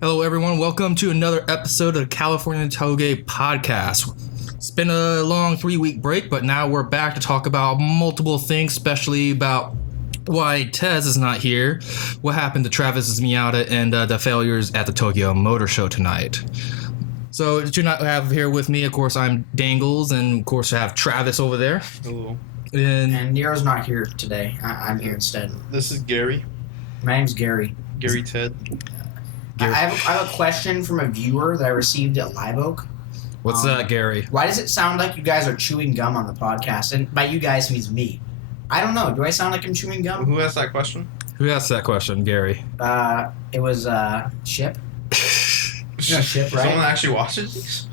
Hello, everyone. Welcome to another episode of the California Touge podcast. It's been a long 3-week break, but now we're back to talk about multiple things, especially about why Tez is not here, what happened to Travis's Miata, and the failures at the Tokyo Motor Show tonight. So, to not have here with me, of course, I'm Dangles, and of course, I have Travis over there. Hello. And Nero's not here today. I'm here instead. This is Gary. My name's Gary. Gary Ted. I have a question from a viewer that I received at Live Oak. What's that, Gary? Why does it sound like you guys are chewing gum on the podcast? And by you guys means me. I don't know. Do I sound like I'm chewing gum? Who asked that question? Who asked that question, Gary? It was Ship. Yeah, Ship, right? Someone actually watches these?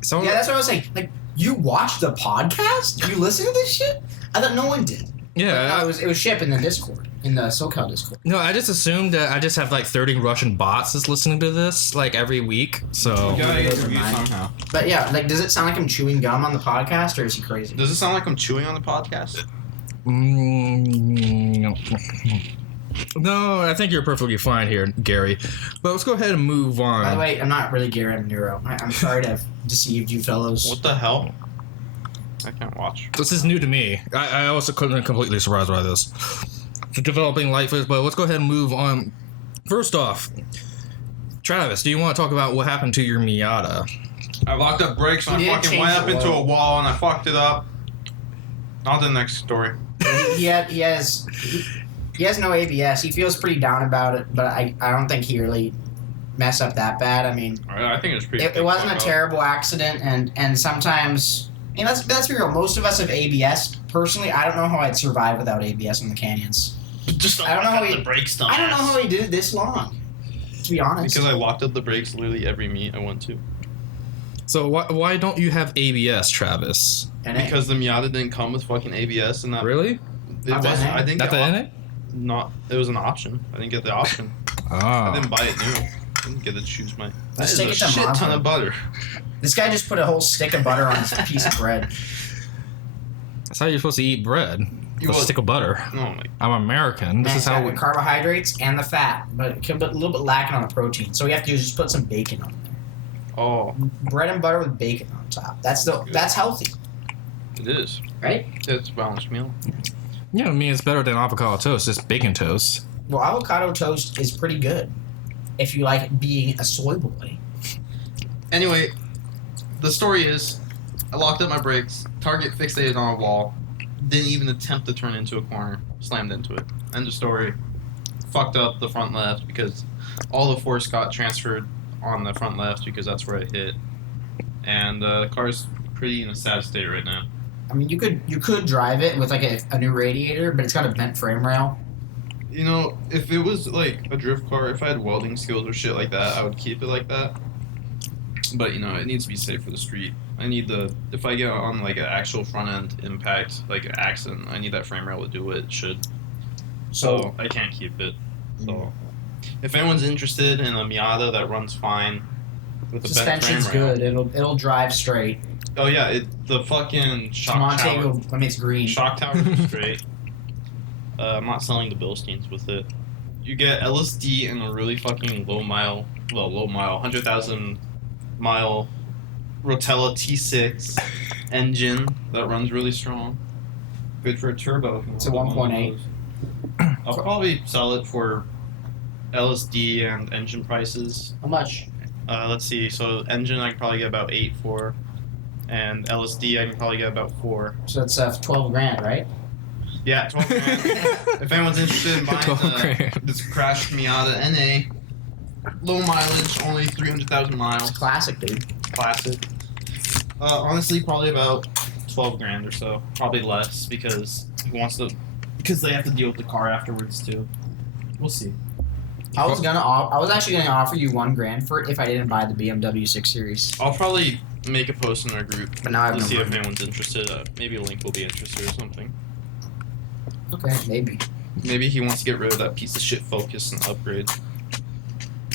Someone... Yeah, that's what I was saying. Like, you watch the podcast? You listen to this shit? I thought no one did. Yeah. No, it was Ship in the Discord, in the SoCal Discord. No, I just assumed that I just have like 30 Russian bots that's listening to this like every week. So You gotta those are interview mine. somehow. But yeah, like, does it sound like I'm chewing gum on the podcast, or is he crazy? Does it sound like I'm chewing on the podcast? No, I think you're perfectly fine here, Gary. But let's go ahead and move on. By the way, I'm not really Gary, I'm Nero. I'm sorry to have deceived you fellows. What the hell? I can't watch. This is new to me. I also couldn't completely surprised by this. Developing life is, but let's go ahead and move on. First off, Travis, do you want to talk about what happened to your Miata? I locked up brakes and He I didn't fucking change went up the into oil. a wall and I fucked it up. On to the next story. He has no ABS. He feels pretty down about it, but I don't think he really messed up that bad. I mean, I think it's pretty. it wasn't a fucked up. terrible accident, and sometimes, and let's be real, most of us have ABS. Personally, I don't know how I'd survive without ABS in the canyons. Just I don't know how he- the brakes. I don't know how he did it this long, to be honest. Because I locked up the brakes literally every meet I went to. So why don't you have ABS, Travis? And Because the Miata didn't come with fucking ABS and that. Really? It Not that wasn't. in it? I think Not that in it? It was an option. I didn't get the option. I Oh. didn't buy it new. I didn't get to choose my. That Let's is take a it to shit ton Monza. of butter. This guy just put a whole stick of butter on his piece of bread. That's how you're supposed to eat bread. With a Well- stick of butter. Oh my. I'm American. This And is how the carbohydrates and the fat, but a little bit lacking on the protein. So what you have to do is just put some bacon on there. Oh, Bread and butter with bacon on top. That's healthy, it is. right? It's a balanced meal. Yeah, I mean, it's better than avocado toast. It's bacon toast. Well, avocado toast is pretty good if you like being a soy boy. Anyway, the story is, I locked up my brakes. Target fixated on a wall. Didn't even attempt to turn into a corner. Slammed into it. End of story. Fucked up the front left because all the force got transferred on the front left because that's where it hit. And the car's pretty in a sad state right now. I mean, you could drive it with like a new radiator, but it's got a bent frame rail. You know, if it was like a drift car, if I had welding skills or shit like that, I would keep it like that. But, you know, it needs to be safe for the street. If I get on like an actual front end impact, like an accident, I need that frame rail to do what it should. So I can't keep it. So if anyone's interested in a Miata that runs fine with a bent frame Suspension's rail. good. It'll drive straight. Oh yeah, the fucking shock tower. Montego, I mean, it's green. Shock tower is straight. I'm not selling the Bilsteins with it. You get LSD and a really fucking low mile, 100,000 mile Rotella T6 engine that runs really strong. Good for a turbo. It's a 1.8. I'll probably sell it for LSD and engine prices. How much? Let's see. So engine I can probably get about 8 for, and LSD I can probably get about 4. So that's $12,000, right? Yeah, 12 grand. If anyone's interested in 12 buying grand. this crashed Miata NA, low mileage, only 300,000 It's miles, a classic, dude. classic. Honestly, probably about 12 grand or so. Probably less because they have to deal with the car afterwards too. We'll see. I was actually gonna offer you $1,000 for it if I didn't buy the BMW 6 Series. I'll probably make a post in our group But now I have to no see if money. anyone's interested. Maybe Link will be interested or something. Okay, maybe. Maybe he wants to get rid of that piece of shit Focus and upgrade.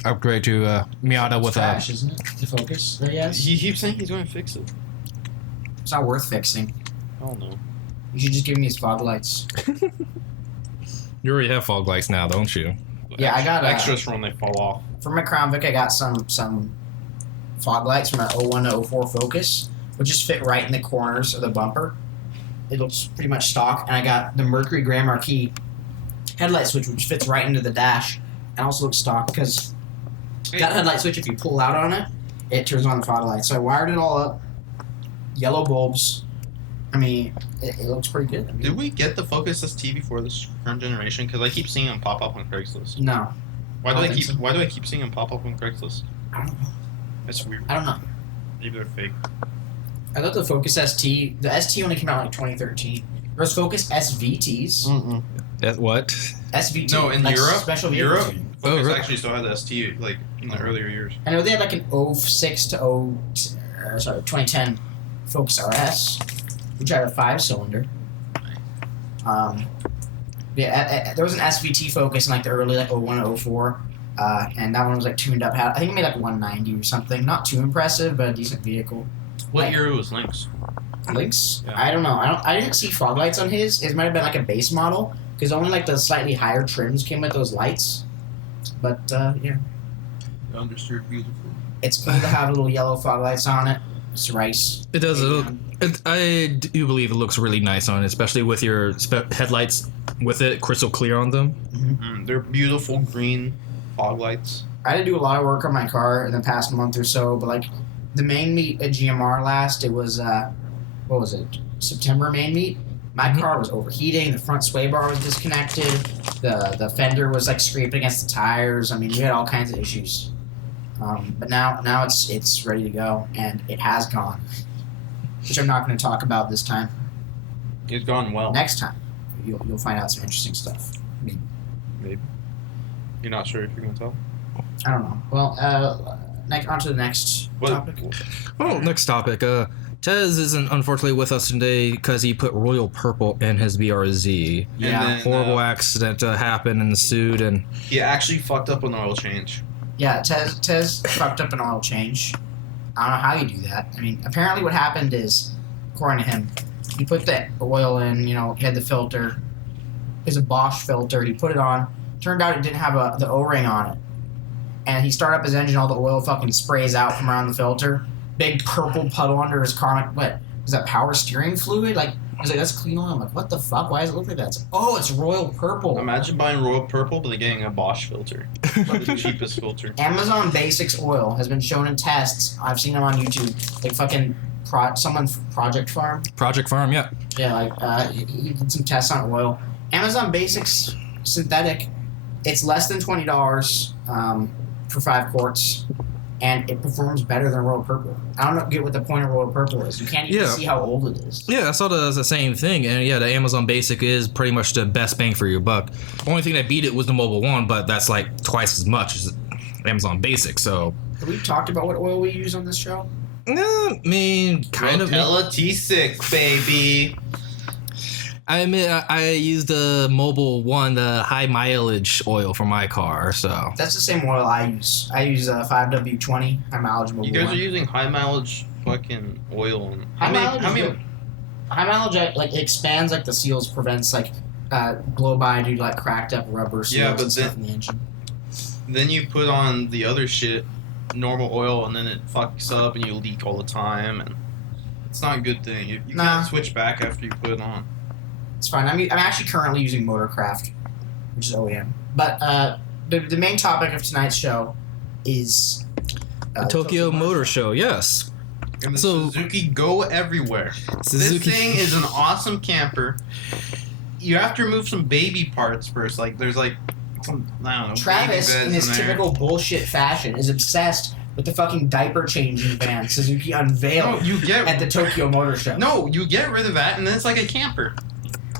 Upgrade to Miata with Trash, isn't it? The Focus, I guess. He keeps saying he's going to fix it. It's not worth fixing. I don't know. You should just give me his fog lights. You already have fog lights now, don't you? Yeah, I got extras for when they fall off. For my Crown Vic, I got some fog lights from an 01 to 04 Focus, which just fit right in the corners of the bumper. It looks pretty much stock. And I got the Mercury Grand Marquis headlight switch, which fits right into the dash and also looks stock because that headlight switch, if you pull out on it, it turns on the fog lights. So I wired it all up. Yellow bulbs. I mean, it looks pretty good. I mean, Did we get the Focus ST before this current generation? Because I keep seeing them pop up on Craigslist. no. Why do I I don't keep think so. Why do I keep seeing them pop up on Craigslist? I don't know. That's weird. I don't know. Maybe they're fake. I thought the Focus ST, the ST only came out in like 2013. There was Focus SVTs. What? SVT. No, in like Europe, special vehicle Europe, tuning. Focus really? actually still had the ST like in the earlier years. I know they had like an 06 to 2010 Focus RS, which had a 5-cylinder. There was an SVT Focus in like the early like 01 to 04, and that one was like tuned up. I think it made like 190 or something. Not too impressive, but a decent vehicle. What year was Lynx? Lynx? Yeah. I don't know. I didn't see fog lights on his. It might have been like a base model because only like the slightly higher trims came with those lights. But yeah, Understeered, beautiful. it's cool to have little yellow fog lights on it. It's rice. It does. Avion. I do believe it looks really nice on it, especially with your headlights with it crystal clear on them. They're beautiful green fog lights. I had to do a lot of work on my car in the past month or so, but like the main meet at GMR last, it was what was it? September main meet. My car was overheating. The front sway bar was disconnected. The fender was like scraping against the tires. I mean, we had all kinds of issues. But now it's ready to go, and it has gone, which I'm not going to talk about this time. It's gone well. Next time, you'll find out some interesting stuff. Maybe. You're not sure if you're gonna tell. I don't know. Well, on to the next topic. Oh, next topic. Tez isn't unfortunately with us today because he put royal purple in his BRZ. Yeah. And then, Horrible accident happened and ensued, and he actually fucked up an oil change. Yeah, Tez fucked up an oil change. I don't know how you do that. I mean, apparently what happened is, according to him, he put the oil in, he had the filter. It was a Bosch filter. He put it on. Turned out it didn't have the O-ring on it. And he started up his engine, all the oil fucking sprays out from around the filter. Big purple puddle under his car. I'm like, what? Is that power steering fluid? Like, I was like, that's clean oil. I'm like, what the fuck? Why does it look like that? It's it's royal purple. Imagine buying royal purple, but getting a Bosch filter. The cheapest filter. Amazon Basics oil has been shown in tests. I've seen them on YouTube. Like fucking someone's Project Farm. Project Farm, yeah. Yeah, like he did some tests on oil. Amazon Basics synthetic. It's less than $20 for 5 quarts, and it performs better than Royal Purple. I don't get what the point of Royal Purple is. You can't even see how old it is. Yeah, I saw that as the same thing, and yeah, the Amazon Basic is pretty much the best bang for your buck. Only thing that beat it was the Mobile One, but that's like twice as much as Amazon Basic. So Have we talked about what oil we use on this show? I mean, kind of. Rotella T6, baby. I mean, I used the Mobile One, the high mileage oil for my car, so. That's the same oil I use. I use 5W20 high mileage Mobile You guys One. are using high mileage fucking oil. And High mileage how is many? good. High mileage like it expands like the seals, prevents like blow by due to like cracked up rubber seals Yeah, but and stuff in the engine. Then you put on the other shit, normal oil, and then it fucks up and you leak all the time, and it's not a good thing. You can't switch back after you put it on. It's fine. I'm actually currently using Motorcraft, which is OEM. But the main topic of tonight's show is The Tokyo Motor Show, yes. And the So- Suzuki Go Everywhere. Suzuki. This thing is an awesome camper. You have to remove some baby parts first. Like there's like some, I don't know. Travis, baby in beds his there. typical bullshit fashion, is obsessed with the fucking diaper changing van Suzuki unveiled No, you get at the Tokyo Motor Show. No, you get rid of that, and then it's like a camper.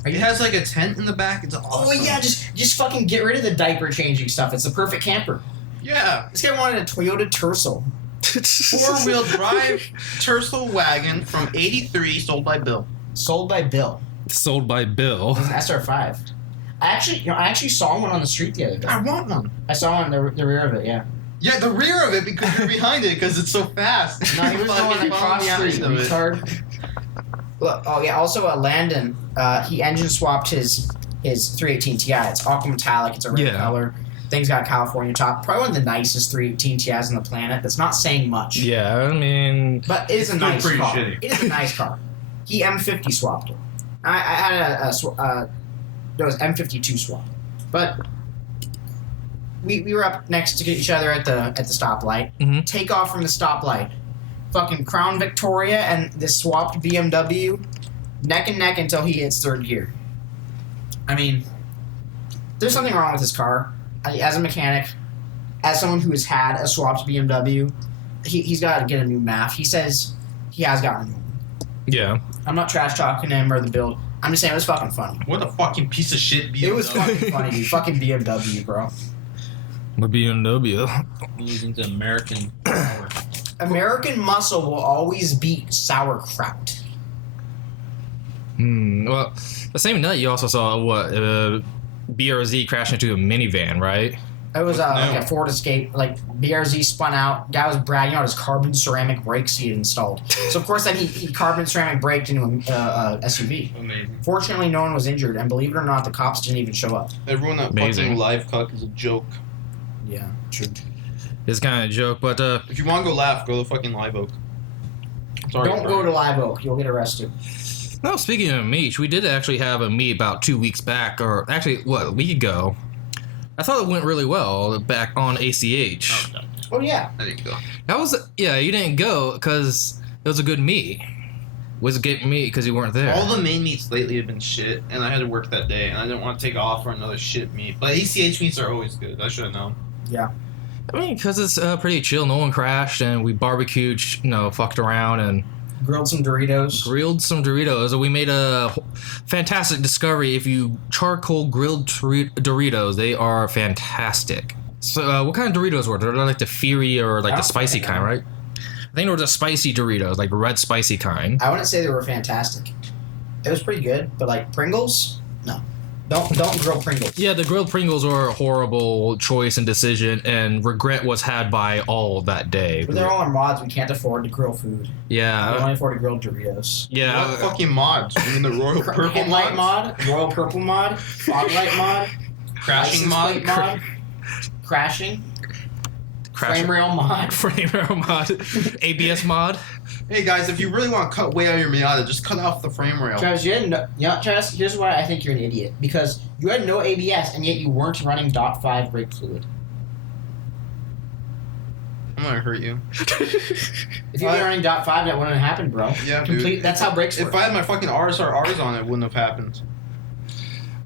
It has like a tent in the back. It's awesome. Oh yeah, just fucking get rid of the diaper changing stuff. It's the perfect camper. Yeah. This guy wanted a Toyota Tercel. 4-wheel drive Tercel wagon from '83, sold by Bill. Sold by Bill. Sold by Bill. It was an SR5. I actually saw one on the street the other day. I want one. I saw one in the rear of it, yeah. Yeah, the rear of it because you're behind it because it's so fast. No, he was going across the street, retard. Look, oh yeah, also Landon, he engine swapped his 318 Ti. It's aqua metallic, it's a red Yeah. color. Thing's got a California top. Probably one of the nicest 318 she has on the planet. That's not saying much. Yeah, I mean... But it is a nice pretty car. shitty. It is a nice car. He M50 swapped it. I had there was M52 swap. But we were up next to each other at the stoplight. Mm-hmm. Take off from the stoplight. Fucking Crown Victoria and this swapped BMW neck and neck until he hits third gear. I mean, there's something wrong with this car. As a mechanic, as someone who has had a swapped BMW, he's got to get a new MAF. He says he has gotten a new one. Yeah. I'm not trash talking him or the build. I'm just saying it was fucking funny. What a fucking piece of shit BMW. It was fucking funny, dude. Fucking BMW, bro. The BMW. Losing to American power. American muscle will always beat sauerkraut. Well, the same night you also saw, BRZ crash into a minivan, right? It was No. like a Ford Escape. Like BRZ spun out. Guy was bragging about his carbon ceramic brakes he had installed. So of course then he carbon ceramic braked into a SUV. Amazing. Fortunately, no one was injured, and believe it or not, the cops didn't even show up. Everyone that Amazing. fucking live cuck is a joke. Yeah, true. It's kind of a joke, but If you want to go laugh, go to fucking Live Oak. Sorry, Don't go to Live Oak. You'll get arrested. no. Speaking of meet, we did actually have a meet about 2 weeks back, or actually, a week ago. I thought it went really well back on ACH. Oh yeah. I didn't go. That was you didn't go because it was a good meet. It was a good meet because you weren't there. All the main meets lately have been shit, and I had to work that day, and I didn't want to take off for another shit meet. But ACH meets are always good. I should have known. Yeah. I mean, because it's pretty chill. No one crashed, and we barbecued, fucked around, and Grilled some Doritos. grilled some Doritos. We made a fantastic discovery. If you charcoal grilled Doritos, they are fantastic. So, what kind of Doritos were? They're like the Fury or like the spicy kind, right? I think they were the spicy Doritos, like the red spicy kind. I wouldn't say they were fantastic. It was pretty good, but like Pringles, no. Don't grill Pringles. Yeah, the grilled Pringles were a horrible choice and decision, and regret was had by all that day. But they're all our mods. We can't afford to grill food. We Yeah, only afford to grill Doritos. yeah. What fucking mods? You mean the Royal Purple Headlight mods? mod, Royal Purple mod, Foglight mod, Crashing license mod? plate mod, crashing, frame rail mod. Frame rail mod, ABS mod. Hey guys, if you really want to cut way out of your Miata, just cut off the frame rail. Travis, Travis, here's why I think you're an idiot. Because you had no ABS, and yet you weren't running .5 brake fluid. I'm gonna hurt you. If you were running .5, that wouldn't have happened, bro. Yeah, dude. That's how brakes work. If I had my fucking RSRRs on, it wouldn't have happened.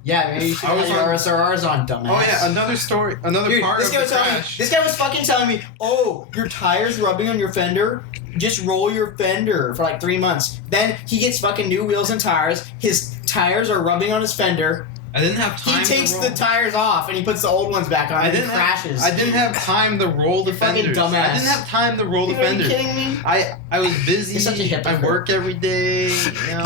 Yeah, maybe you should I have was your on- RSRRs on, dumbass. Oh yeah, another story, another Dude, part this of guy the was telling me. crash. This guy was fucking telling me, "Oh, your tires rubbing on your fender. Just roll your fender for like 3 months." Then he gets fucking new wheels and tires. His tires are rubbing on his fender. I didn't have He time. takes to the roll. tires off and he puts the old ones back on. I and he didn't crashes. I didn't have time to roll the You're fucking fenders. dumbass. I didn't have time to roll the Are you fenders. kidding me? I was busy. You're such a hypocrite. I work every day. I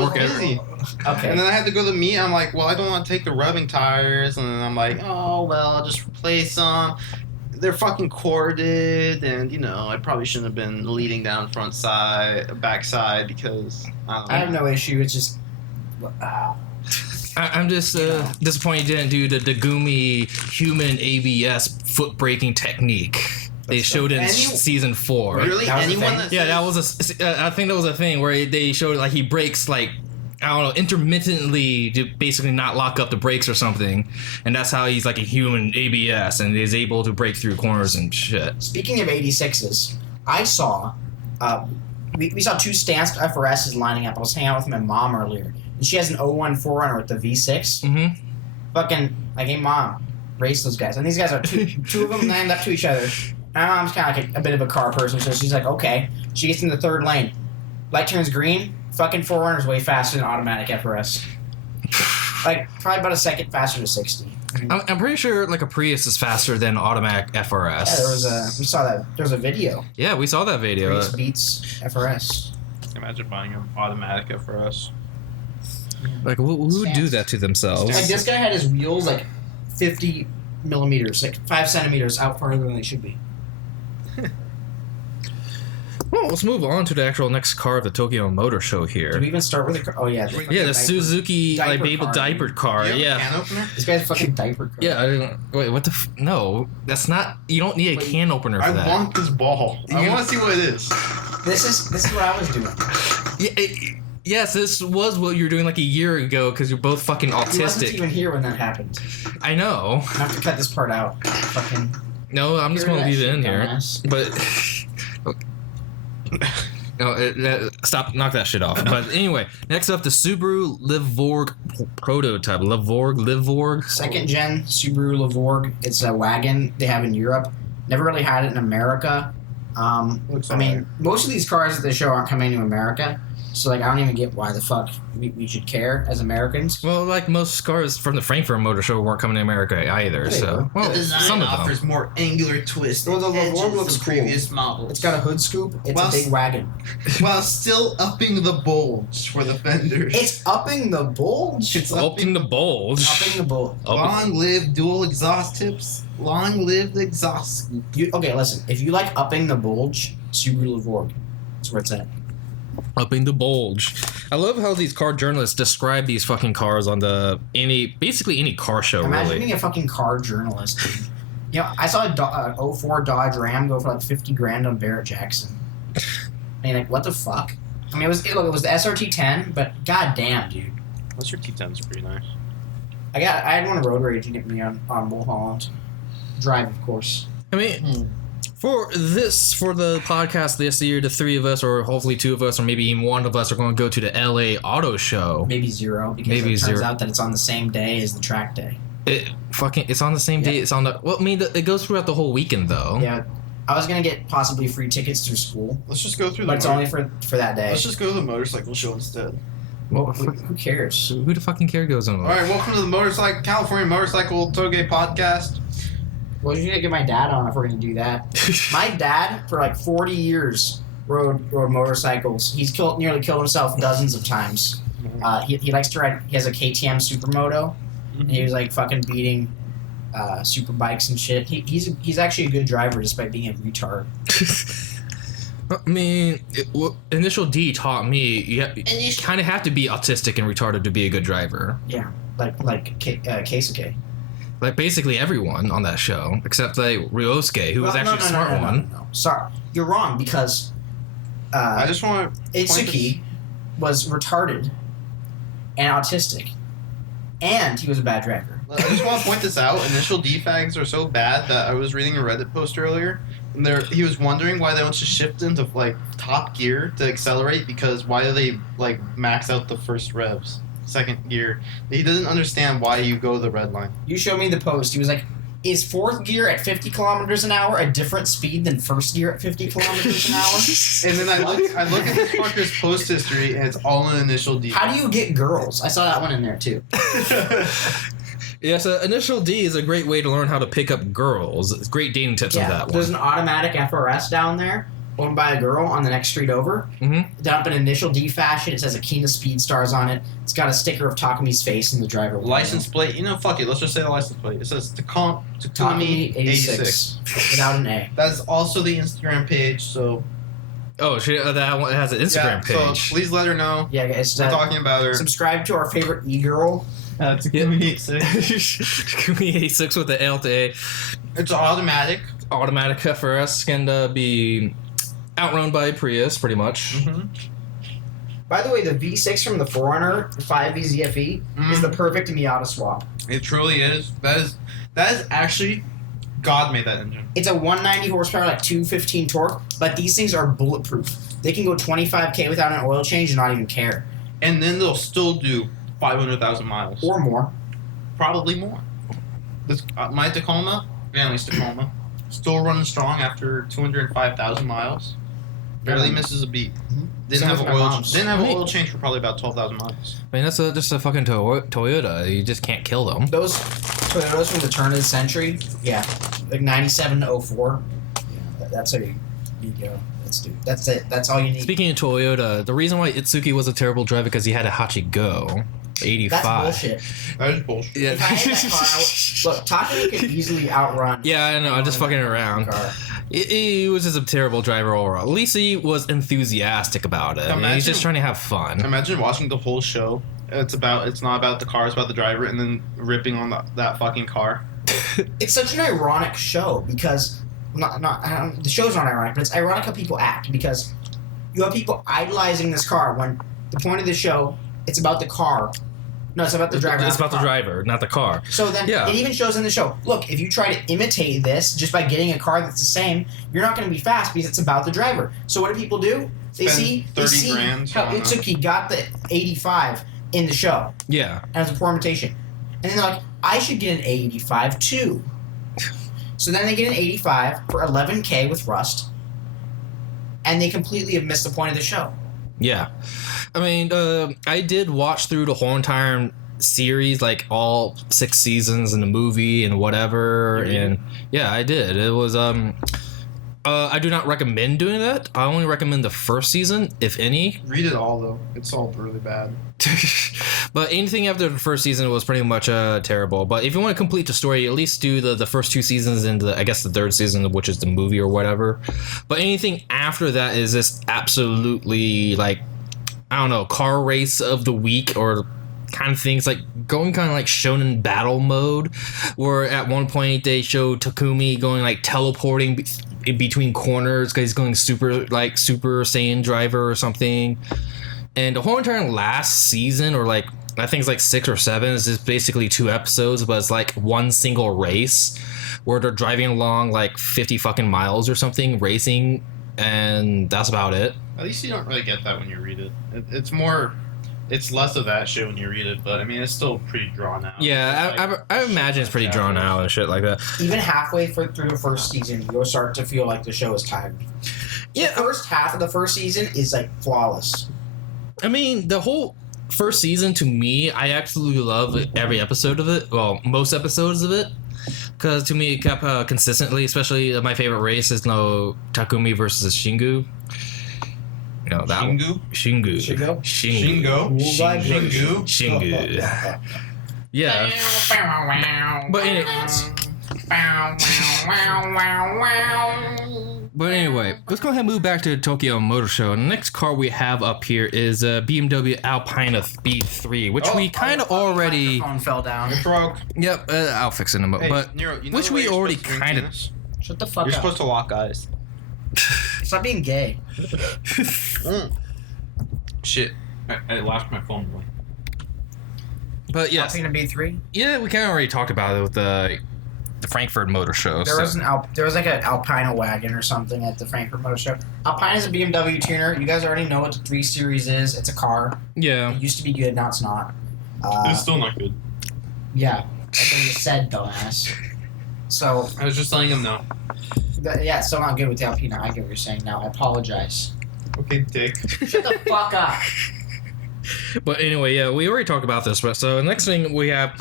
was Work every- busy. Okay. And then I had to go to the meet. I'm like, well, I don't want to take the rubbing tires. And then I'm like, oh well, I'll just replace them. They're fucking corded, and I probably shouldn't have been leading down back side because I don't know. I have no issue. It's just. I'm just disappointed you didn't do the Dagumi human ABS foot braking technique they showed in season 4. Really, That was the anyone thing? that Yeah, that says- was I think that was a thing where they showed like he brakes like I don't know intermittently to basically not lock up the brakes or something, and that's how he's like a human ABS and is able to break through corners and shit. Speaking of 86s, I saw. We saw 2 Stance FRSs lining up. I was hanging out with my mom earlier. And she has an 01 4Runner with the V6. Mm-hmm. Fucking, like, hey, mom, race those guys. And these guys are two of them lined up to each other. My mom's kind of like a bit of a car person, so she's like, okay. She gets in the 3rd lane. Light turns green. Fucking 4Runner's way faster than automatic FRS. Like, probably about a second faster to 60. I'm pretty sure like a Prius is faster than automatic FRS. Yeah, we saw that. There was a video. Yeah, we saw that video. Prius beats FRS. Imagine buying an automatic for us. Like who would do Stance. that to themselves? Like, this guy had his wheels, like, 50 millimeters, like 5 centimeters out farther than they should be. Well, let's move on to the actual next car of the Tokyo Motor Show here. Did we even start with the car? Oh, yeah. Yeah, the Suzuki like baby diaper car. You have a Yeah. can opener? This guy's fucking diaper car. Yeah, I didn't. Wait, what the? No, that's not. You don't need a can opener for I that. want this ball. I You- want to see what it is. This is what I was doing. Yeah, yes, this was what you were doing like a year ago because you're both fucking He wasn't autistic. even here when that happened. I know. I have to cut this part out. Fucking. No, I'm just Hear gonna that leave it shit, in here. dumbass. But no, stop, knock that shit off. But anyway, next up, the Subaru Livorg prototype. Livorg. Second gen Subaru Livorg. It's a wagon they have in Europe. Never really had it in America. Looks I mean, most of these cars at the show aren't coming to America. So, like, I don't even get why the fuck we should care as Americans. Well, like most cars from the Frankfurt Motor Show weren't coming to America either. There you So, go. well, some of them. more angular twist. Well, the edges Livorg looks than cool. previous models. It's got a hood scoop. It's Well, a big wagon. while still upping the bulge for the fenders. It's upping the bulge. It's Opening the bulge. Upping the bulge. Long live dual exhaust tips. Long live the exhaust. Okay, listen. If you like upping the bulge, Subaru Livorg. That's where it's at. Upping the bulge. I love how these car journalists describe these fucking cars on basically any car show. Imagine really. being a fucking car journalist. Dude. You know, I saw a 04 Dodge Ram go for like 50 grand on Barrett Jackson. I mean, like, what the fuck? I mean, it was the SRT 10, but goddamn, dude. Those your T10s are pretty nice. I had one road rage and get me on Mulholland Drive, of course. I mean, for the podcast this year, the three of us, or hopefully two of us, or maybe even one of us, are going to go to the LA Auto Show. Maybe zero, because Maybe it turns zero. out that it's on the same day as the track day. It's on the same day. It's on the. Well, I mean, it goes throughout the whole weekend though. Yeah, I was gonna get possibly free tickets through school, Let's just go through but it's only for that day. Let's just go to the motorcycle show instead. Well, Who cares? who the fucking care goes on? All right, welcome to the California Motorcycle Touge podcast. Well, you gonna get my dad on if we're gonna do that. My dad, for like 40 years, rode motorcycles. He's nearly killed himself dozens of times. He likes to ride. He has a KTM Supermoto, and he was like fucking beating super bikes and shit. He's actually a good driver despite being a retard. I mean, Initial D taught me you kind of have to be autistic and retarded to be a good driver. Yeah, like Keisuke. Like basically everyone on that show, except like Ryosuke, who was actually a smart one. No. Sorry, you're wrong because I just want to Itsuki was retarded and autistic, and he was a bad driver. I just want to point this out. Initial defags are so bad that I was reading a Reddit post earlier, and he was wondering why they don't just shift into like top gear to accelerate, because why do they like max out the first revs, second gear? He doesn't understand why you go the red line. You showed me the post. He was like, "Is fourth gear at 50 kilometers an hour a different speed than first gear at 50 kilometers an hour?" And then I look at this fucker's post history, and it's all an initial defag. How do you get girls? I saw that one in there too. Yeah, so Initial D is a great way to learn how to pick up girls. It's great dating tips on that There's one. an automatic FRS down there, owned by a girl on the next street over. Mm-hmm. Done up in Initial D fashion. It says Akina Speed Stars on it. It's got a sticker of Takami's face in the driver window. License plate, fuck it. Let's just say the license plate. It says Takami Takami 86 without an A. That's also the Instagram page. So Oh, that one has an Instagram page. So please let her know. Yeah, guys. We're talking about her. Subscribe to our favorite e-girl. Takami 86. Give me a 6 with the L to A. It's automatic. Automatic FRS can be outrun by Prius, pretty much. Mm-hmm. By the way, the V6 from the 4Runner, the 5VZFE, is the perfect Miata swap. It truly is. That is actually God made that engine. It's a 190 horsepower, like 215 torque, but these things are bulletproof. They can go 25K without an oil change and not even care. And then they'll still do 500,000 miles. Or more. Probably more. My Tacoma, family's Tacoma, still running strong after 205,000 miles. Barely misses a beat. Didn't Same have with an my oil. mom's. Didn't have an oil change for probably about 12,000 miles. I mean, that's just a fucking Toyota. You just can't kill them. Those Toyotas from the turn of the century, yeah, like 97 to 04. Yeah, that's how you go. That's it. That's all you need. Speaking of Toyota, the reason why Itsuki was a terrible driver because he had a Hachigo. 85. That's bullshit. That is bullshit. Yeah. If I had that car, look, Takumi could easily outrun. Yeah, I know. I'm just fucking around. Car. He was just a terrible driver overall. At least he was enthusiastic about it. He's just trying to have fun. Imagine watching the whole show. It's not about the car, it's about the driver, and then ripping on that fucking car. It's such an ironic show because the show's not ironic, but it's ironic how people act because you have people idolizing this car when the point of the show it's about the car. No, it's about the driver. It's about the driver, not the car. So then it even shows in the show. Look, if you try to imitate this just by getting a car that's the same, you're not going to be fast because it's about the driver. So what do people do? They see $30,000 how Itsuki got the 85 in the show. Yeah. And it's a poor imitation. And then they're like, I should get an 85 too. So then they get an 85 for $11K with Rust. And they completely have missed the point of the show. Yeah. I mean, I did watch through the whole entire series, like all 6 seasons in the movie and whatever. And yeah, I did. It was, I do not recommend doing that. I only recommend the first season, if any. Read it all, though. It's all really bad. But anything after the first season was pretty much terrible. But if you want to complete the story, at least do the first 2 seasons and I guess the 3rd season, which is the movie or whatever. But anything after that is just absolutely like, I don't know, car race of the week or kind of things, like going kind of like shonen battle mode, where at one point they show Takumi going like teleporting in between corners because he's going super Saiyan driver or something. And the whole entire last season, or like I think it's like 6 or 7, is just basically 2 episodes, but it's like one single race where they're driving along like 50 fucking miles or something, racing, and that's about it. At least you don't really get that when you read it. It's less of that shit when you read it, but I mean, it's still pretty drawn out. Yeah, I imagine it's pretty drawn out and shit like that. Even halfway through the first season, you'll start to feel like the show is tired. Yeah, the first half of the first season is like flawless. I mean, the whole first season, to me, I absolutely love every episode of it. Well, most episodes of it. Because to me, it kept consistently, especially my favorite race is Takumi versus Shingu. You know, that Shingu? Shingu. Shingu. Yeah. But anyway, let's go ahead and move back to Tokyo Motor Show. And the next car we have up here is a BMW Alpina B3, which we kind of already... My phone fell down. It broke. Yep, I'll fix it in a moment. Hey, but Nero, you know which we already kind of... Shut the fuck You're up. supposed to lock eyes. Stop being gay. Shit. I lost my phone away. But yes. Alpina B3? Yeah, we kind of already talked about it with the Frankfurt Motor Show. There was like an Alpina wagon or something at the Frankfurt Motor Show. Alpina is a BMW tuner. You guys already know what the 3 Series is. It's a car. Yeah. It used to be good, now it's not. It's still not good. Yeah. That's what you said, dumbass. So... I was just letting him know. Yeah, it's still not good with the Alpina. I get what you're saying now. I apologize. Okay, dick. Shut the fuck up. But anyway, yeah, we already talked about this. But so the next thing we have...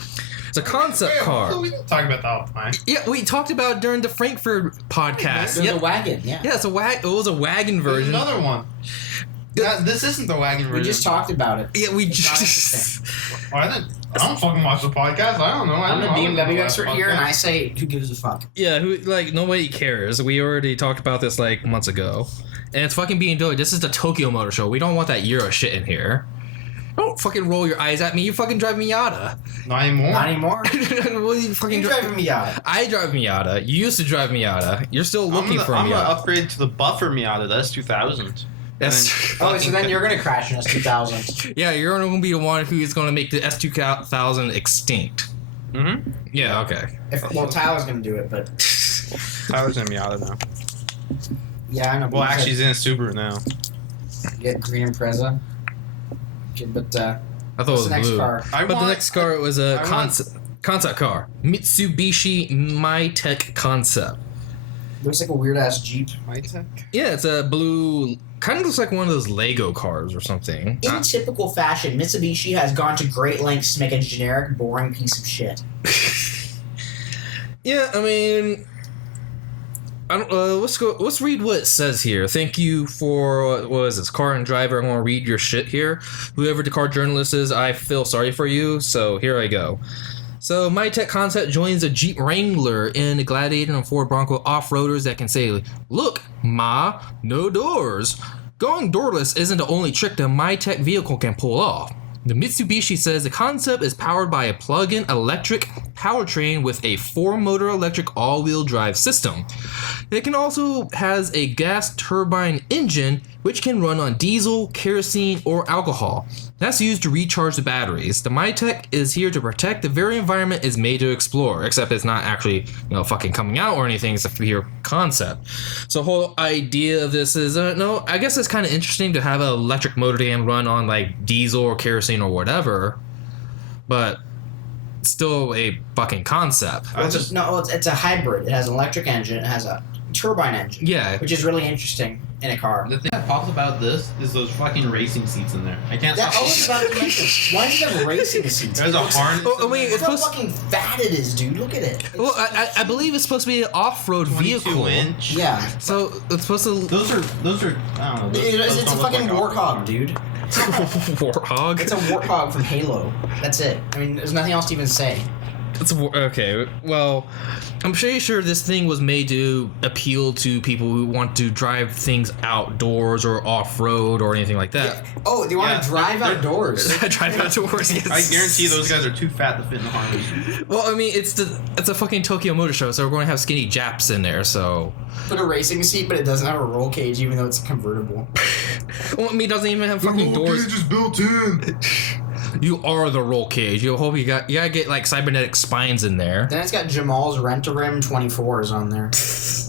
It's a concept car. We didn't talk about the Alpine. Yeah, we talked about it during the Frankfurt podcast. There's a wagon, yeah. Yeah, it was a wagon version. There's another one. This isn't the wagon version. We just talked about it. Yeah, we It's not just... interesting. I don't fucking watch the podcast. I don't know. I'm the BMW expert here, and I say, who gives a fuck? Yeah, nobody cares. We already talked about this like months ago. And it's fucking BMW. This is the Tokyo Motor Show. We don't want that Euro shit in here. Don't fucking roll your eyes at me. You fucking drive Miata. Not anymore. Not anymore. What you fucking You drive a Miata. I drive Miata. You used to drive Miata. You're still looking for a I'm Miata. gonna upgrade to the buffer Miata. That's 2000. Oh, so then you're gonna crash in S2000. Yeah, you're gonna be the one who's gonna make the S2000 extinct. Mm-hmm. Yeah, okay. Tyler's gonna do it, but Tyler's in a Miata now. yeah, I know. Well, actually, he's in a Subaru now. Get green Impreza. Okay, but I thought it what's was the next blue. car? But the next car was a concept car. Mitsubishi MyTech Concept. Looks like a weird ass Jeep. MyTech? Yeah, it's a blue. Kind of looks like one of those Lego cars or something. In typical fashion, Mitsubishi has gone to great lengths to make a generic, boring piece of shit. Yeah, I mean, Let's read what it says here. Thank you for what is this? Car and driver. I'm gonna read your shit here. Whoever the car journalist is, I feel sorry for you. So here I go. So MyTech Concept joins a Jeep Wrangler in the Gladiator and Ford Bronco off-roaders that can say, "Look, Ma, no doors." Going doorless isn't the only trick the MyTech vehicle can pull off. The Mitsubishi says the concept is powered by a plug-in electric powertrain with a 4-motor electric all-wheel drive system. It can also has a gas turbine engine which can run on diesel, kerosene, or alcohol. That's used to recharge the batteries. The MyTech is here to protect the very environment it's made to explore, except it's not actually, fucking coming out or anything. It's a pure concept. So the whole idea of this is, I guess it's kind of interesting to have an electric motor that can run on like diesel or kerosene or whatever, but it's still a fucking concept. It's a hybrid. It has an electric engine. It has a turbine engine. Yeah. Which is really interesting in a car. The thing that pops about this is those fucking racing seats in there. I can't That stop. I was about to mention. Why does it have racing seats? There's a harness. Oh, wait, Look how fucking fat it is, dude. Look at it. Well, I believe it's supposed to be an off-road 22 vehicle. inch. Yeah. So it's supposed to. Those are. I don't know. It's a fucking warthog, dude. Warthog. It's a warthog from Halo. That's it. I mean, there's nothing else to even say. Okay. Well, I'm pretty sure this thing was made to appeal to people who want to drive things outdoors or off-road or anything like that. Yeah. Oh, they want to drive outdoors. Drive outdoors. Yes. I guarantee those guys are too fat to fit in the harness. Well, I mean, it's a fucking Tokyo Motor Show, so we're going to have skinny Japs in there. So Put a racing seat, but it doesn't have a roll cage, even though it's a convertible. well, I mean, it doesn't even have fucking doors. Cage is built in. You are the roll cage. You hope you gotta get like cybernetic spines in there. Then it's got Jamal's Rent-A-Rim 24s on there.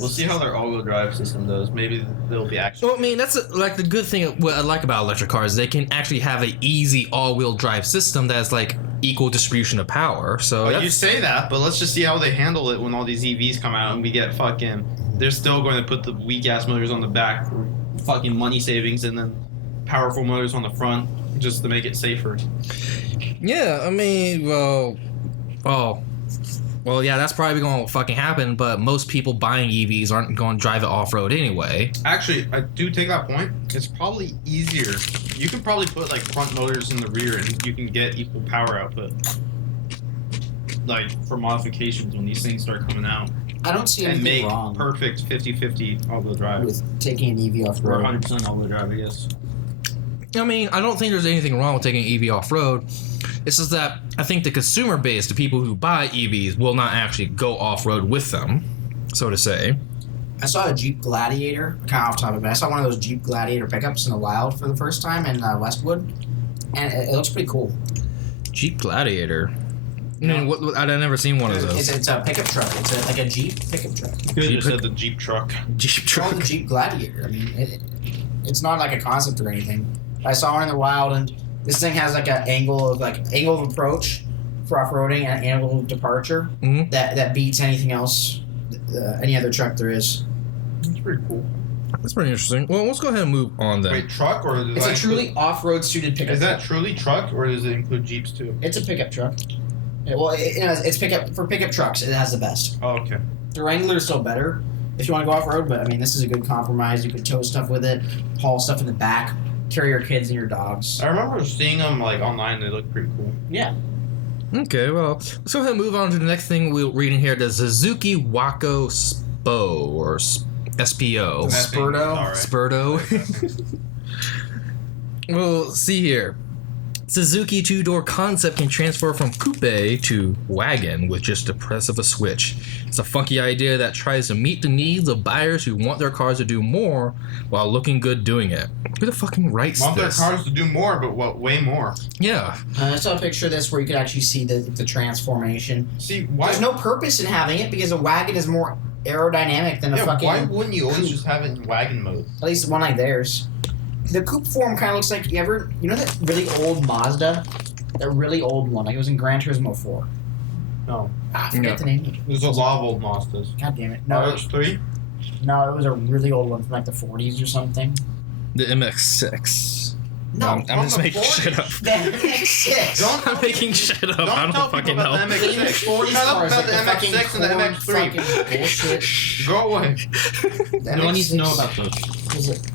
We'll see how their all-wheel drive system does. Maybe they'll be actually. Well, I mean, that's like the good thing. What I like about electric cars, they can actually have an easy all-wheel drive system that's like equal distribution of power. So You say that, but let's just see how they handle it when all these EVs come out and we get fucking. They're still going to put the weak ass motors on the back for fucking money savings, and then powerful motors on the front just to make it safer. yeah, I mean, well, yeah, that's probably going to fucking happen. But most people buying EVs aren't going to drive it off-road anyway. Actually, I do take that point. It's probably easier. You can probably put like front motors in the rear, and you can get equal power output. Like for modifications when these things start coming out. I don't see And anything make wrong perfect 50-50 all-wheel drive. with taking an EV Or off-road. 100% all-wheel drive, I guess. I mean, I don't think there's anything wrong with taking an EV off-road. It's just that I think the consumer base, the people who buy EVs, will not actually go off-road with them, so to say. I saw a Jeep Gladiator, kind of off topic, but I saw one of those Jeep Gladiator pickups in the wild for the first time in Westwood, and it looks pretty cool. Jeep Gladiator. I mean, I've never seen one of those. It's a pickup truck. It's like a Jeep pickup truck. You could have just said the Jeep truck. Jeep It's called truck. the Jeep Gladiator. I mean, it's not like a concept or anything. I saw one in the wild, and this thing has like an angle of approach for off-roading and an angle of departure Mhm. that beats anything else, any other truck there is. It's pretty cool. That's pretty interesting. Well, let's go ahead and move on then. Wait, truck or does It's that a truly off-road suited pickup. Is that truck. truly truck or does it include Jeeps too? It's a pickup truck. Yeah, well, it's pickup for pickup trucks. It has the best. Oh, okay. The Wrangler is still better if you want to go off-road, but I mean, this is a good compromise. You could tow stuff with it, haul stuff in the back, carry your kids and your dogs. I remember seeing them like online. They look pretty cool. Yeah. Okay, well, let's go ahead and move on to the next thing we're reading here. The Suzuki Wako SPO, or SPO. That thing is Spurto? alright. Spurto. Well, see here. Suzuki two-door concept can transfer from coupe to wagon with just the press of a switch. It's a funky idea that tries to meet the needs of buyers who want their cars to do more while looking good doing it. Who the fucking writes Want their this? cars to do more, but what? Way more. Yeah. I saw a picture of this where you could actually see the transformation. See, why? There's no purpose in having it because a wagon is more aerodynamic than a Yeah, fucking. why wouldn't you always just have it in wagon mode? At least one like theirs. The coupe form kind of looks like you know that really old Mazda, that really old one, like it was in Gran Turismo 4. No. I forget No. the name. There's a lot of old Mazdas. God damn it! No, RH3? no, it was a really old one from like the 40s or something. The MX-6. No, I'm just the making 40s. shit up. The MX-6. Don't I'm making shit up. Don't I don't tell fucking people know. about the MX-6. Shut Shut up about the MX-6 and the MX-3. Bullshit. Go away. The No one needs to know MX-6 about those. is it?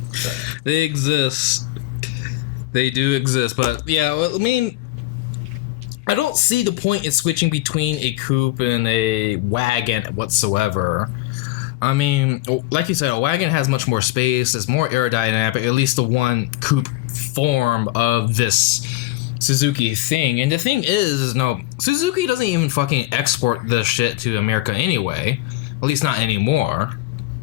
They exist. They do exist, but yeah, well, I mean, I don't see the point in switching between a coupe and a wagon whatsoever. I mean, like you said, a wagon has much more space, it's more aerodynamic, at least the one coupe form of this Suzuki thing. And the thing is no, Suzuki doesn't even fucking export this shit to America anyway. At least not anymore.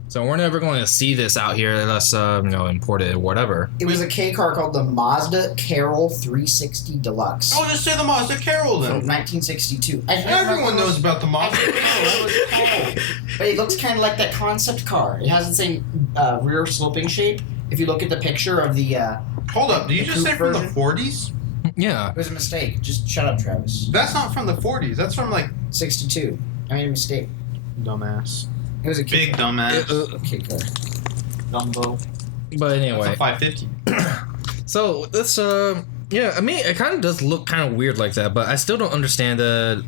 So we're never going to see this out here unless, imported or whatever. It was a K car called the Mazda Carol 360 Deluxe. Oh, just say the Mazda Carol From then. 1962. Everyone knows about the Mazda Carol. That was cool. But it looks kind of like that concept car. It has the same rear sloping shape. If you look at the picture of the... Hold up, did you The just say coupe from the version? 40s? Yeah. It was a mistake. Just shut up, Travis. That's not from the 40s. That's from like 62. I made a mistake. dumbass. It was a K Big car. dumbass. K car. Dumbo. But That's anyway. a 550. So this yeah, I mean it kind of does look kind of weird like that, but I still don't understand the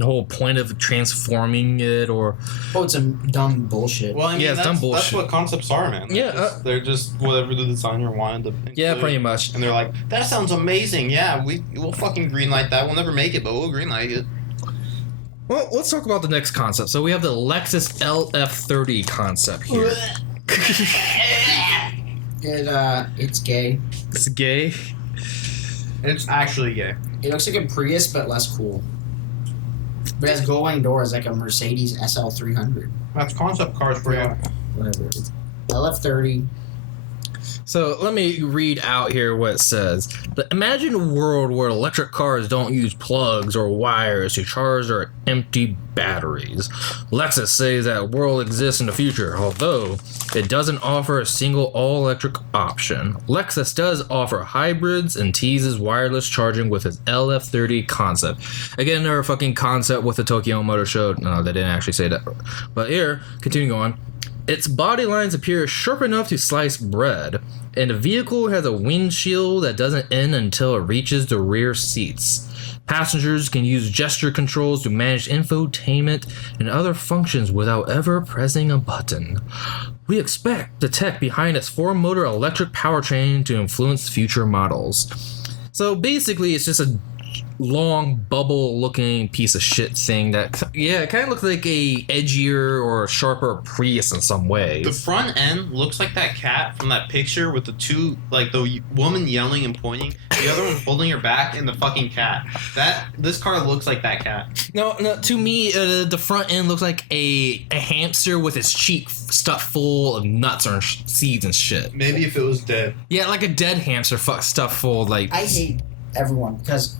whole point of transforming it or Oh, it's a dumb bullshit. Well, I mean, Yeah, it's that's, dumb that's bullshit. what concepts are, man. Yeah, They're just whatever the designer wanted to include. yeah, pretty much. And they're like, that sounds amazing. Yeah, we'll fucking greenlight that. We'll never make it, but we'll greenlight it. Well, let's talk about the next concept. So we have the Lexus LF30 concept here. It's gay. It's gay. It's actually gay. It looks like a Prius, but less cool. But it has glowing doors like a Mercedes SL300. That's concept cars for you. Whatever. It's LF30. So let me read out here what it says. Imagine a world where electric cars don't use plugs or wires to charge their empty batteries. Lexus says that world exists in the future, although it doesn't offer a single all-electric option. Lexus does offer hybrids and teases wireless charging with its LF30 concept. Again, they're a fucking concept with the Tokyo Motor Show. No, they didn't actually say that. But here, continuing on. Its body lines appear sharp enough to slice bread, and the vehicle has a windshield that doesn't end until it reaches the rear seats. Passengers can use gesture controls to manage infotainment and other functions without ever pressing a button. We expect the tech behind its four-motor electric powertrain to influence future models. So basically, it's just a long bubble-looking piece of shit thing that, yeah, it kind of looks like a edgier or sharper Prius in some ways. The front end looks like that cat from that picture with the two, like the woman yelling and pointing, the other one holding her back, and the fucking cat. This car looks like that cat. No, to me, the front end looks like a hamster with its cheek stuffed full of nuts or seeds and shit. Maybe if it was dead. Yeah, like a dead hamster stuffed full of, like... I hate everyone because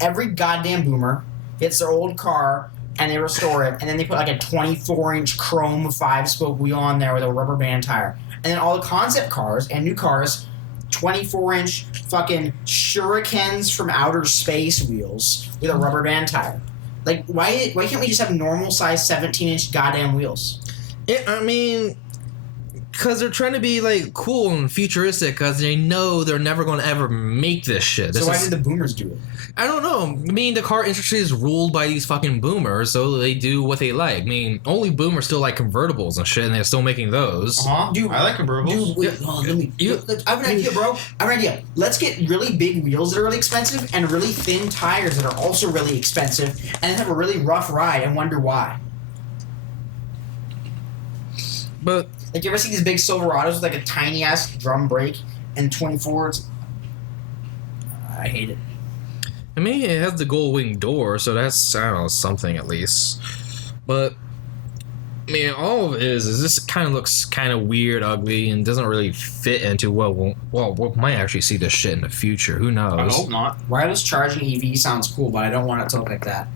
every goddamn boomer gets their old car and they restore it, and then they put like a 24-inch chrome 5-spoke wheel on there with a rubber band tire. And then all the concept cars and new cars, 24-inch fucking shurikens from outer space wheels with a rubber band tire. Like, why can't we just have normal size 17-inch goddamn wheels? I mean... Because they're trying to be, like, cool and futuristic because they know they're never going to ever make this shit. So why did the boomers do it? I don't know. I mean, the car industry is ruled by these fucking boomers, so they do what they like. I mean, only boomers still like convertibles and shit, and they're still making those. Dude, I like convertibles. Dude, wait, I have an idea, bro. I have an idea. Let's get really big wheels that are really expensive and really thin tires that are also really expensive, and then have a really rough ride and wonder why. But... Like, you ever see these big Silverados with, like, a tiny-ass drum brake and 24s? I hate it. I mean, it has the gold wing door, so that's, I don't know, something at least. But, I mean, all of it is this kind of looks kind of weird, ugly, and doesn't really fit into we might actually see this shit in the future. Who knows? I hope not. Wireless charging EV sounds cool, but I don't want it to look like that.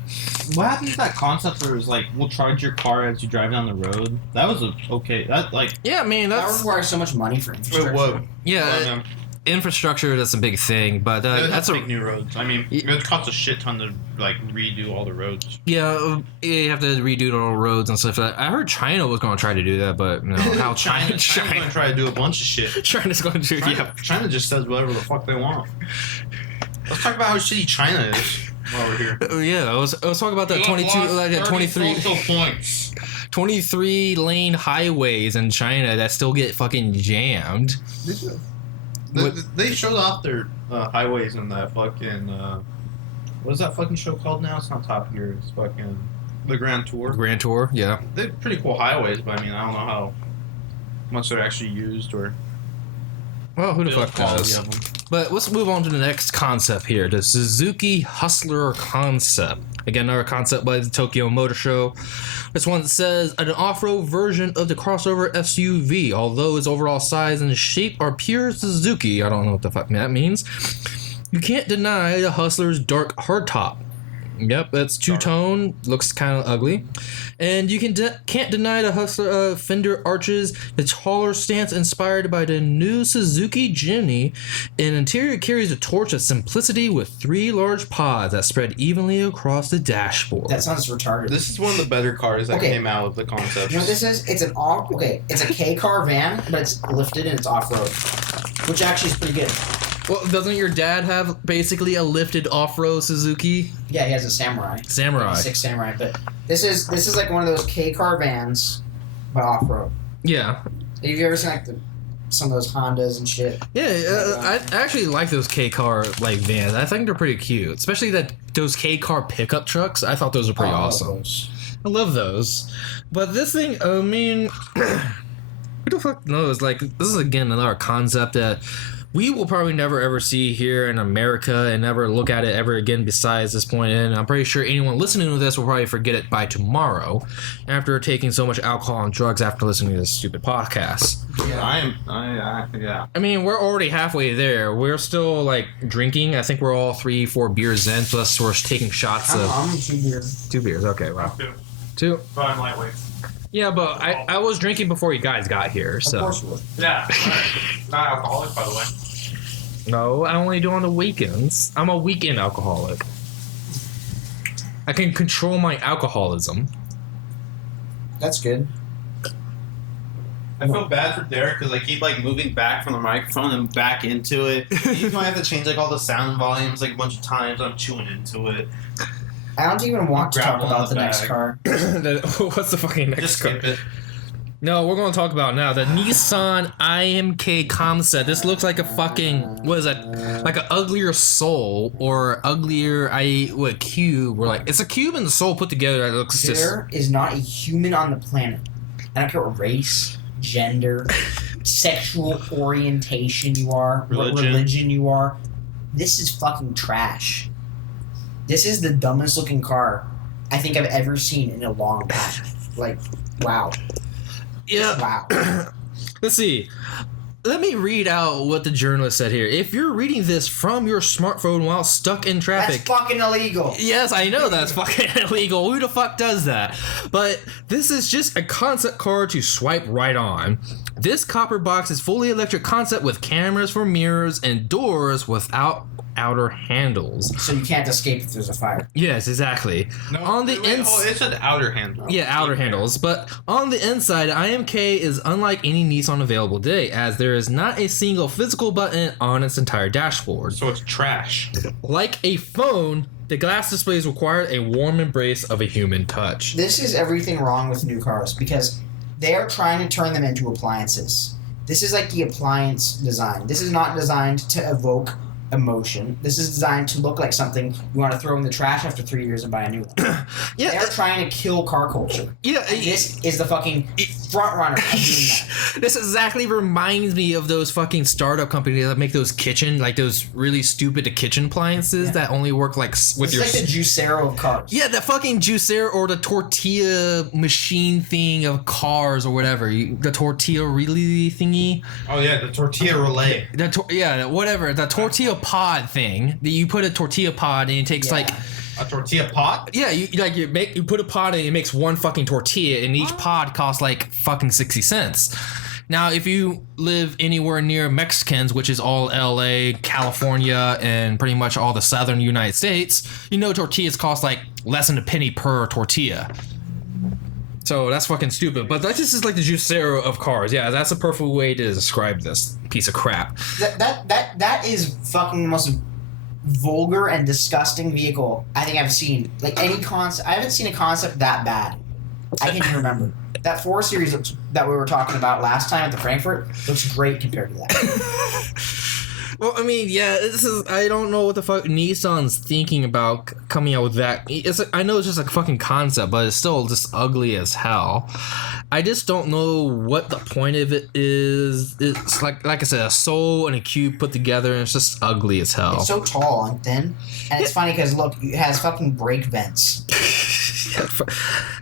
What happened to that concept where it was like, we'll charge your car as you drive down the road? That was okay. That, like... Yeah, I mean, That that's... requires so much money for infrastructure. Whoa. Yeah, infrastructure, that's a big thing, but that's make new roads. I mean, it costs a shit ton to like redo all the roads. Yeah, you have to redo all the roads and stuff. I heard China was going to try to do that, but no, how China's going to try to do a bunch of shit. China's going to China just says whatever the fuck they want. Let's talk about how shitty China is while we're here. Yeah, I was talking about the 23 lane highways in China that still get fucking jammed. They showed off their highways in that fucking what is that fucking show called now? It's not Top Gear. It's fucking the Grand Tour. Grand Tour, yeah. They're pretty cool highways, but I mean, I don't know how much they're actually used or. Well, who the fuck knows? But let's move on to the next concept here, the Suzuki Hustler concept. Again, another concept by the Tokyo Motor Show. This one says an off-road version of the crossover SUV, although its overall size and shape are pure Suzuki. I don't know what the fuck that means. You can't deny the Hustler's dark hardtop. Yep, it's two-tone, looks kind of ugly. And you can't deny the Hustler fender arches, the taller stance inspired by the new Suzuki Jimny. And interior carries a torch of simplicity with 3 large pods that spread evenly across the dashboard. That sounds retarded. This is one of the better cars that came out with the concept. You know what this is? It's it's a K car van, but it's lifted and it's off-road, which actually is pretty good. Well, doesn't your dad have basically a lifted off-road Suzuki? Yeah, he has a Samurai. Samurai. 6 Samurai, but this is like one of those K car vans, but off-road. Yeah. Have you ever seen like some of those Hondas and shit? Yeah, I actually like those K car like vans. I think they're pretty cute, especially those K car pickup trucks. I thought those were pretty awesome. I love those. But this thing, I mean, who the fuck knows? Like, this is again another concept that we will probably never ever see here in America and never look at it ever again besides this point. And I'm pretty sure anyone listening to this will probably forget it by tomorrow after taking so much alcohol and drugs after listening to this stupid podcast. Yeah, yeah. I mean, we're already halfway there. We're still like drinking. I think we're all 3-4 beers in, plus we're taking shots of. I'm 2 beers. 2 beers. Okay, wow. 2. 2. But I'm lightweight. Yeah, but I was drinking before you guys got here, so. Of course you would. Yeah. Not alcoholic, by the way. No, I only do on the weekends. I'm a weekend alcoholic. I can control my alcoholism. That's good. I feel bad for Derek because I keep like moving back from the microphone and back into it. Even though I have to change like all the sound volumes like a bunch of times, I'm chewing into it. I don't even want to talk about the next car. What's the fucking next Just car? skip it. No, we're going to talk about now the Nissan IMK concept. This looks like a fucking, what is that? Like an uglier soul or uglier cube. We're like, it's a cube and the soul put together. That looks There is not a human on the planet. I don't care what race, gender, sexual orientation you are, what religion you are. This is fucking trash. This is the dumbest looking car I think I've ever seen in a long time. Like, wow. Yeah. Wow. Let's see. Let me read out what the journalist said here. If you're reading this from your smartphone while stuck in traffic... That's fucking illegal. Yes, I know that's fucking illegal. Who the fuck does that? But this is just a concept car to swipe right on. This copper box is fully electric concept with cameras for mirrors and doors without outer handles. So you can't escape if there's a fire. Yes, exactly. No, on the it said outer handle. Yeah, outer handles. But on the inside, IMK is unlike any Nissan available today, as there is not a single physical button on its entire dashboard. So it's trash. Like a phone, the glass displays require a warm embrace of a human touch. This is everything wrong with new cars because they are trying to turn them into appliances. This is like the appliance design. This is not designed to evoke emotion. This is designed to look like something you want to throw in the trash after 3 years and buy a new one. Yeah, they're trying to kill car culture. Yeah, and this is the fucking front runner of doing that. This exactly reminds me of those fucking startup companies that make those kitchen, like those really stupid kitchen appliances that only work like with it's your. Like the Juicero of cars. Yeah, the fucking Juicero or the tortilla machine thing of cars or whatever. The tortilla relay thingy. Oh yeah, the tortilla relay. Whatever. The tortilla pod thing that you put a tortilla pod and it takes like a tortilla pot. Yeah, you put a pod and it makes one fucking tortilla and each pod costs like fucking 60 cents. Now, if you live anywhere near Mexicans, which is all LA, California, and pretty much all the southern United States, you know tortillas cost like less than a penny per tortilla. So that's fucking stupid. But that just is like the Juicero of cars. Yeah, that's a perfect way to describe this piece of crap. That is fucking the most vulgar and disgusting vehicle I think I've seen. Like any concept, I haven't seen a concept that bad. I can't even remember. That 4 Series that we were talking about last time at the Frankfurt looks great compared to that. Well, I mean, yeah, I don't know what the fuck Nissan's thinking about coming out with that. I know it's just a fucking concept, but it's still just ugly as hell. I just don't know what the point of it is. It's like I said, a soul and a cube put together, and it's just ugly as hell. It's so tall and thin, and it's funny because look, it has fucking brake vents.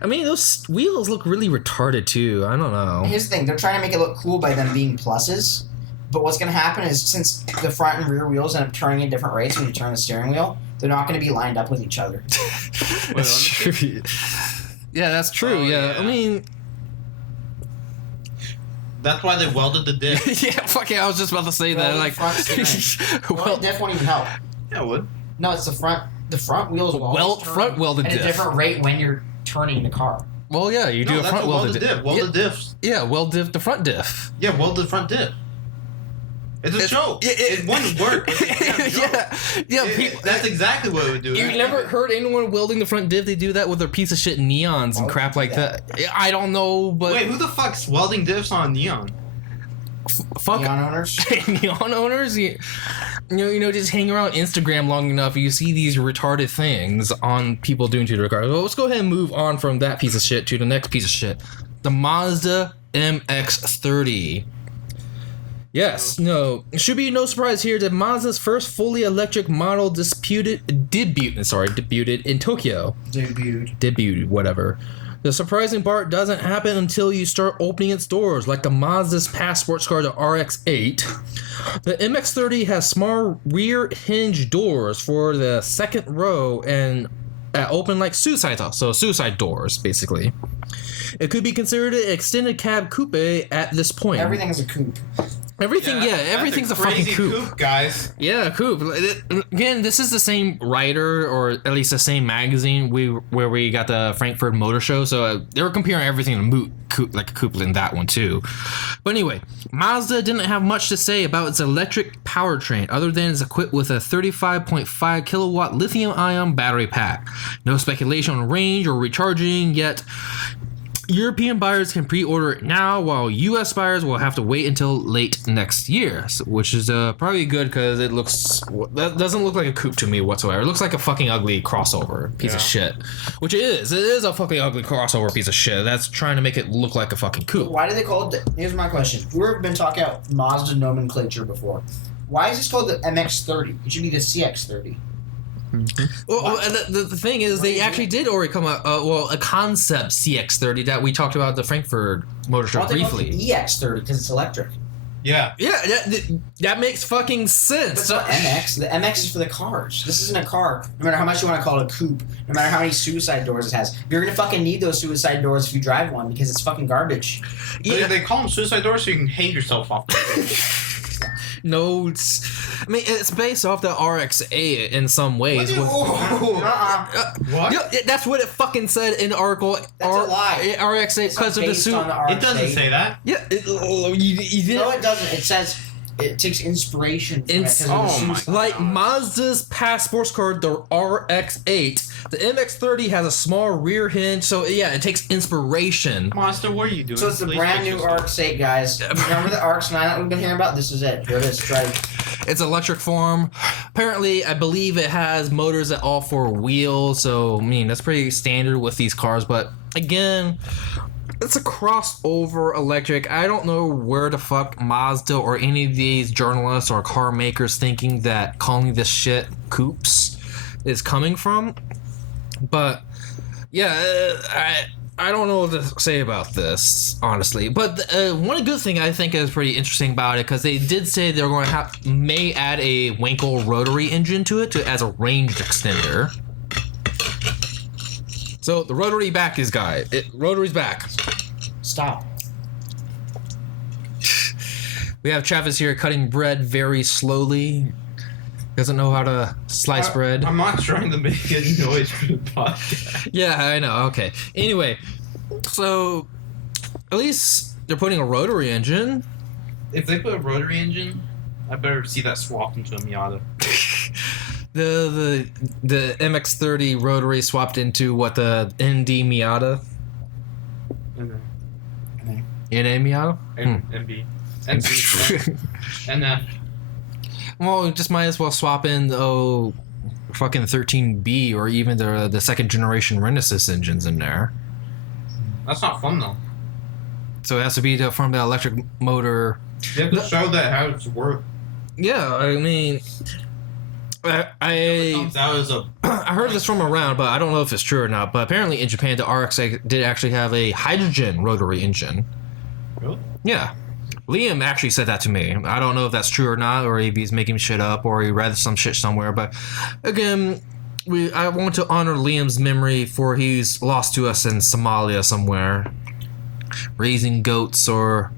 I mean, those wheels look really retarded too. I don't know. Here's the thing: they're trying to make it look cool by them being pluses. But what's going to happen is, since the front and rear wheels end up turning at different rates when you turn the steering wheel, they're not going to be lined up with each other. That's true. Yeah, that's true. Oh, yeah, I mean, that's why they welded the diff. yeah, fuck it. I was just about to say that. Like, Well, diff won't even help. Yeah, it would. No, it's the front. The front wheels will front welded at diff a different rate when you're turning the car. Well, yeah, you do a front welded diff. Welded diffs. Yeah, weld diff the front diff. Yeah, welded front diff. It's a joke. It wouldn't work. That's exactly what it would do. You've never heard anyone welding the front diff? They do that with their piece of shit neons and crap like that. I don't know, but wait, who the fuck's welding diffs on neon? Fuck neon owners. Neon owners. You know, just hang around Instagram long enough, you see these retarded things on people doing to their cars. Well, let's go ahead and move on from that piece of shit to the next piece of shit, the Mazda MX-30. Yes, no. It should be no surprise here that Mazda's first fully electric model debuted in Tokyo. Debuted, whatever. The surprising part doesn't happen until you start opening its doors, like the Mazda's past sports car, the RX-8. The MX-30 has small rear hinge doors for the second row and open like suicide doors, basically. It could be considered an extended cab coupe at this point. Everything is a coupe. Everything's a fucking coupe, guys. Yeah, coupe. Again, this is the same writer, or at least the same magazine where we got the Frankfurt Motor Show. So they were comparing everything to like a coupe in that one too. But anyway, Mazda didn't have much to say about its electric powertrain, other than it's equipped with a 35.5 kilowatt lithium-ion battery pack. No speculation on range or recharging yet. European buyers can pre-order it now, while US buyers will have to wait until late next year, which is probably good because that doesn't look like a coupe to me whatsoever. It looks like a fucking ugly crossover piece of shit, which it is. It is a fucking ugly crossover piece of shit. That's trying to make it look like a fucking coupe. Why do they call it? Here's my question. We've been talking about Mazda nomenclature before. Why is this called the MX-30? It should be the CX-30. Mm-hmm. Well, the thing is, they actually did already come out. A concept CX-30 that we talked about at the Frankfurt Motor Show briefly. EX-30 because it's electric. Yeah. Yeah, that makes fucking sense. But it's not MX. The MX is for the cars. This isn't a car. No matter how much you want to call it a coupe, no matter how many suicide doors it has, you're gonna fucking need those suicide doors if you drive one because it's fucking garbage. Yeah. They call them suicide doors so you can hang yourself off. No, it's based off the RX-8 in some ways. What? Yeah, that's what it fucking said in the article. That's a lie. RX-8 because of the suit. It doesn't say that. Yeah, you did. No, it doesn't. It says it takes inspiration from it. Like Mazda's past sports car, the RX-8. The MX-30 has a small rear hinge, so yeah, it takes inspiration. Mazda, what are you doing? So it's the brand new RX-8, guys. Remember the RX-9 that we've been hearing about? This is it. Here it is. Try it. It's electric form. Apparently, I believe it has motors at all 4 wheels, so I mean that's pretty standard with these cars. But again, it's a crossover electric. I don't know where the fuck Mazda or any of these journalists or car makers thinking that calling this shit coupes is coming from. But yeah, I don't know what to say about this, honestly. But one good thing I think is pretty interesting about it, because they did say they're going to may add a Wankel rotary engine to it as a range extender. So the rotary's back. Stop. We have Travis here cutting bread very slowly. Doesn't know how to slice bread. I'm not trying to make any noise for the podcast. Yeah, I know. Okay. Anyway, so at least they're putting a rotary engine. If they put a rotary engine, I better see that swapped into a Miata. The MX-30 rotary swapped into what, the ND Miata? Okay. NA Miata? MB. NB. NF. Well, just might as well swap in fucking 13B or even the second generation Renesas engines in there. That's not fun though. So it has to be from the electric motor. You have to show that how it's worth. Yeah, I mean, It comes out as a. I heard this from around, but I don't know if it's true or not. But apparently in Japan, the RX did actually have a hydrogen rotary engine. Really? Yeah. Liam actually said that to me. I don't know if that's true or not, or if he's making shit up, or he read some shit somewhere. But again, I want to honor Liam's memory, for he's lost to us in Somalia somewhere, raising goats or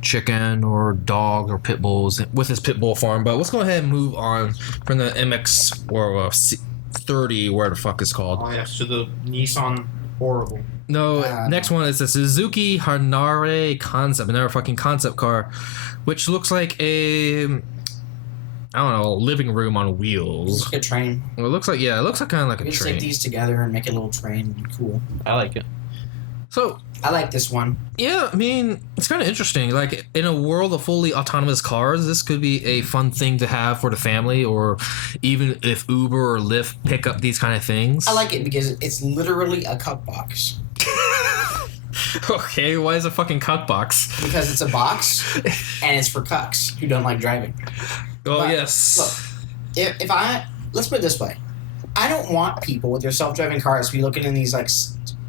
chicken or dog or pit bulls with his pit bull farm. But let's go ahead and move on from the MX or 30, where the fuck it's called. Oh yes, to the Nissan horrible. No, next one is the Suzuki Hanare concept, another fucking concept car, which looks like a, I don't know, living room on wheels. It's like a train. Well, it looks like kind of like We a just train. take these together and make a little train. Cool. I like it. So I like this one. yeah, I mean, it's kind of interesting. Like, in a world of fully autonomous cars, this could be a fun thing to have for the family, or even if Uber or Lyft pick up these kind of things. I like it because it's literally a cup box. Okay, why is it fucking cuck box? Because it's a box and it's for cucks who don't like driving. Oh, But, yes. Look, let's put it this way. I don't want people with their self-driving cars to be looking in these like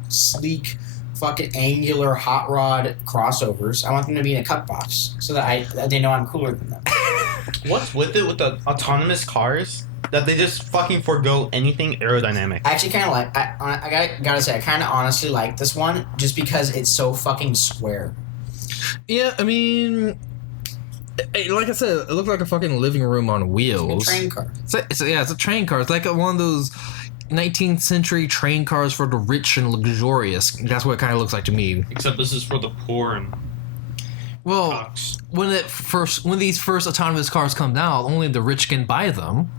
sleek, fucking angular hot rod crossovers. I want them to be in a cup box so that they know I'm cooler than them. What's with it with the autonomous cars that they just fucking forgo anything aerodynamic? I actually kind of like. I gotta say, I kind of honestly like this one just because it's so fucking square. Yeah, I mean, like I said, it looked like a fucking living room on wheels. It's a train car. It's a train car. It's like one of those 19th century train cars for the rich and luxurious. That's what it kind of looks like to me. Except this is for the poor and Well, cocks. when these first autonomous cars come out, only the rich can buy them.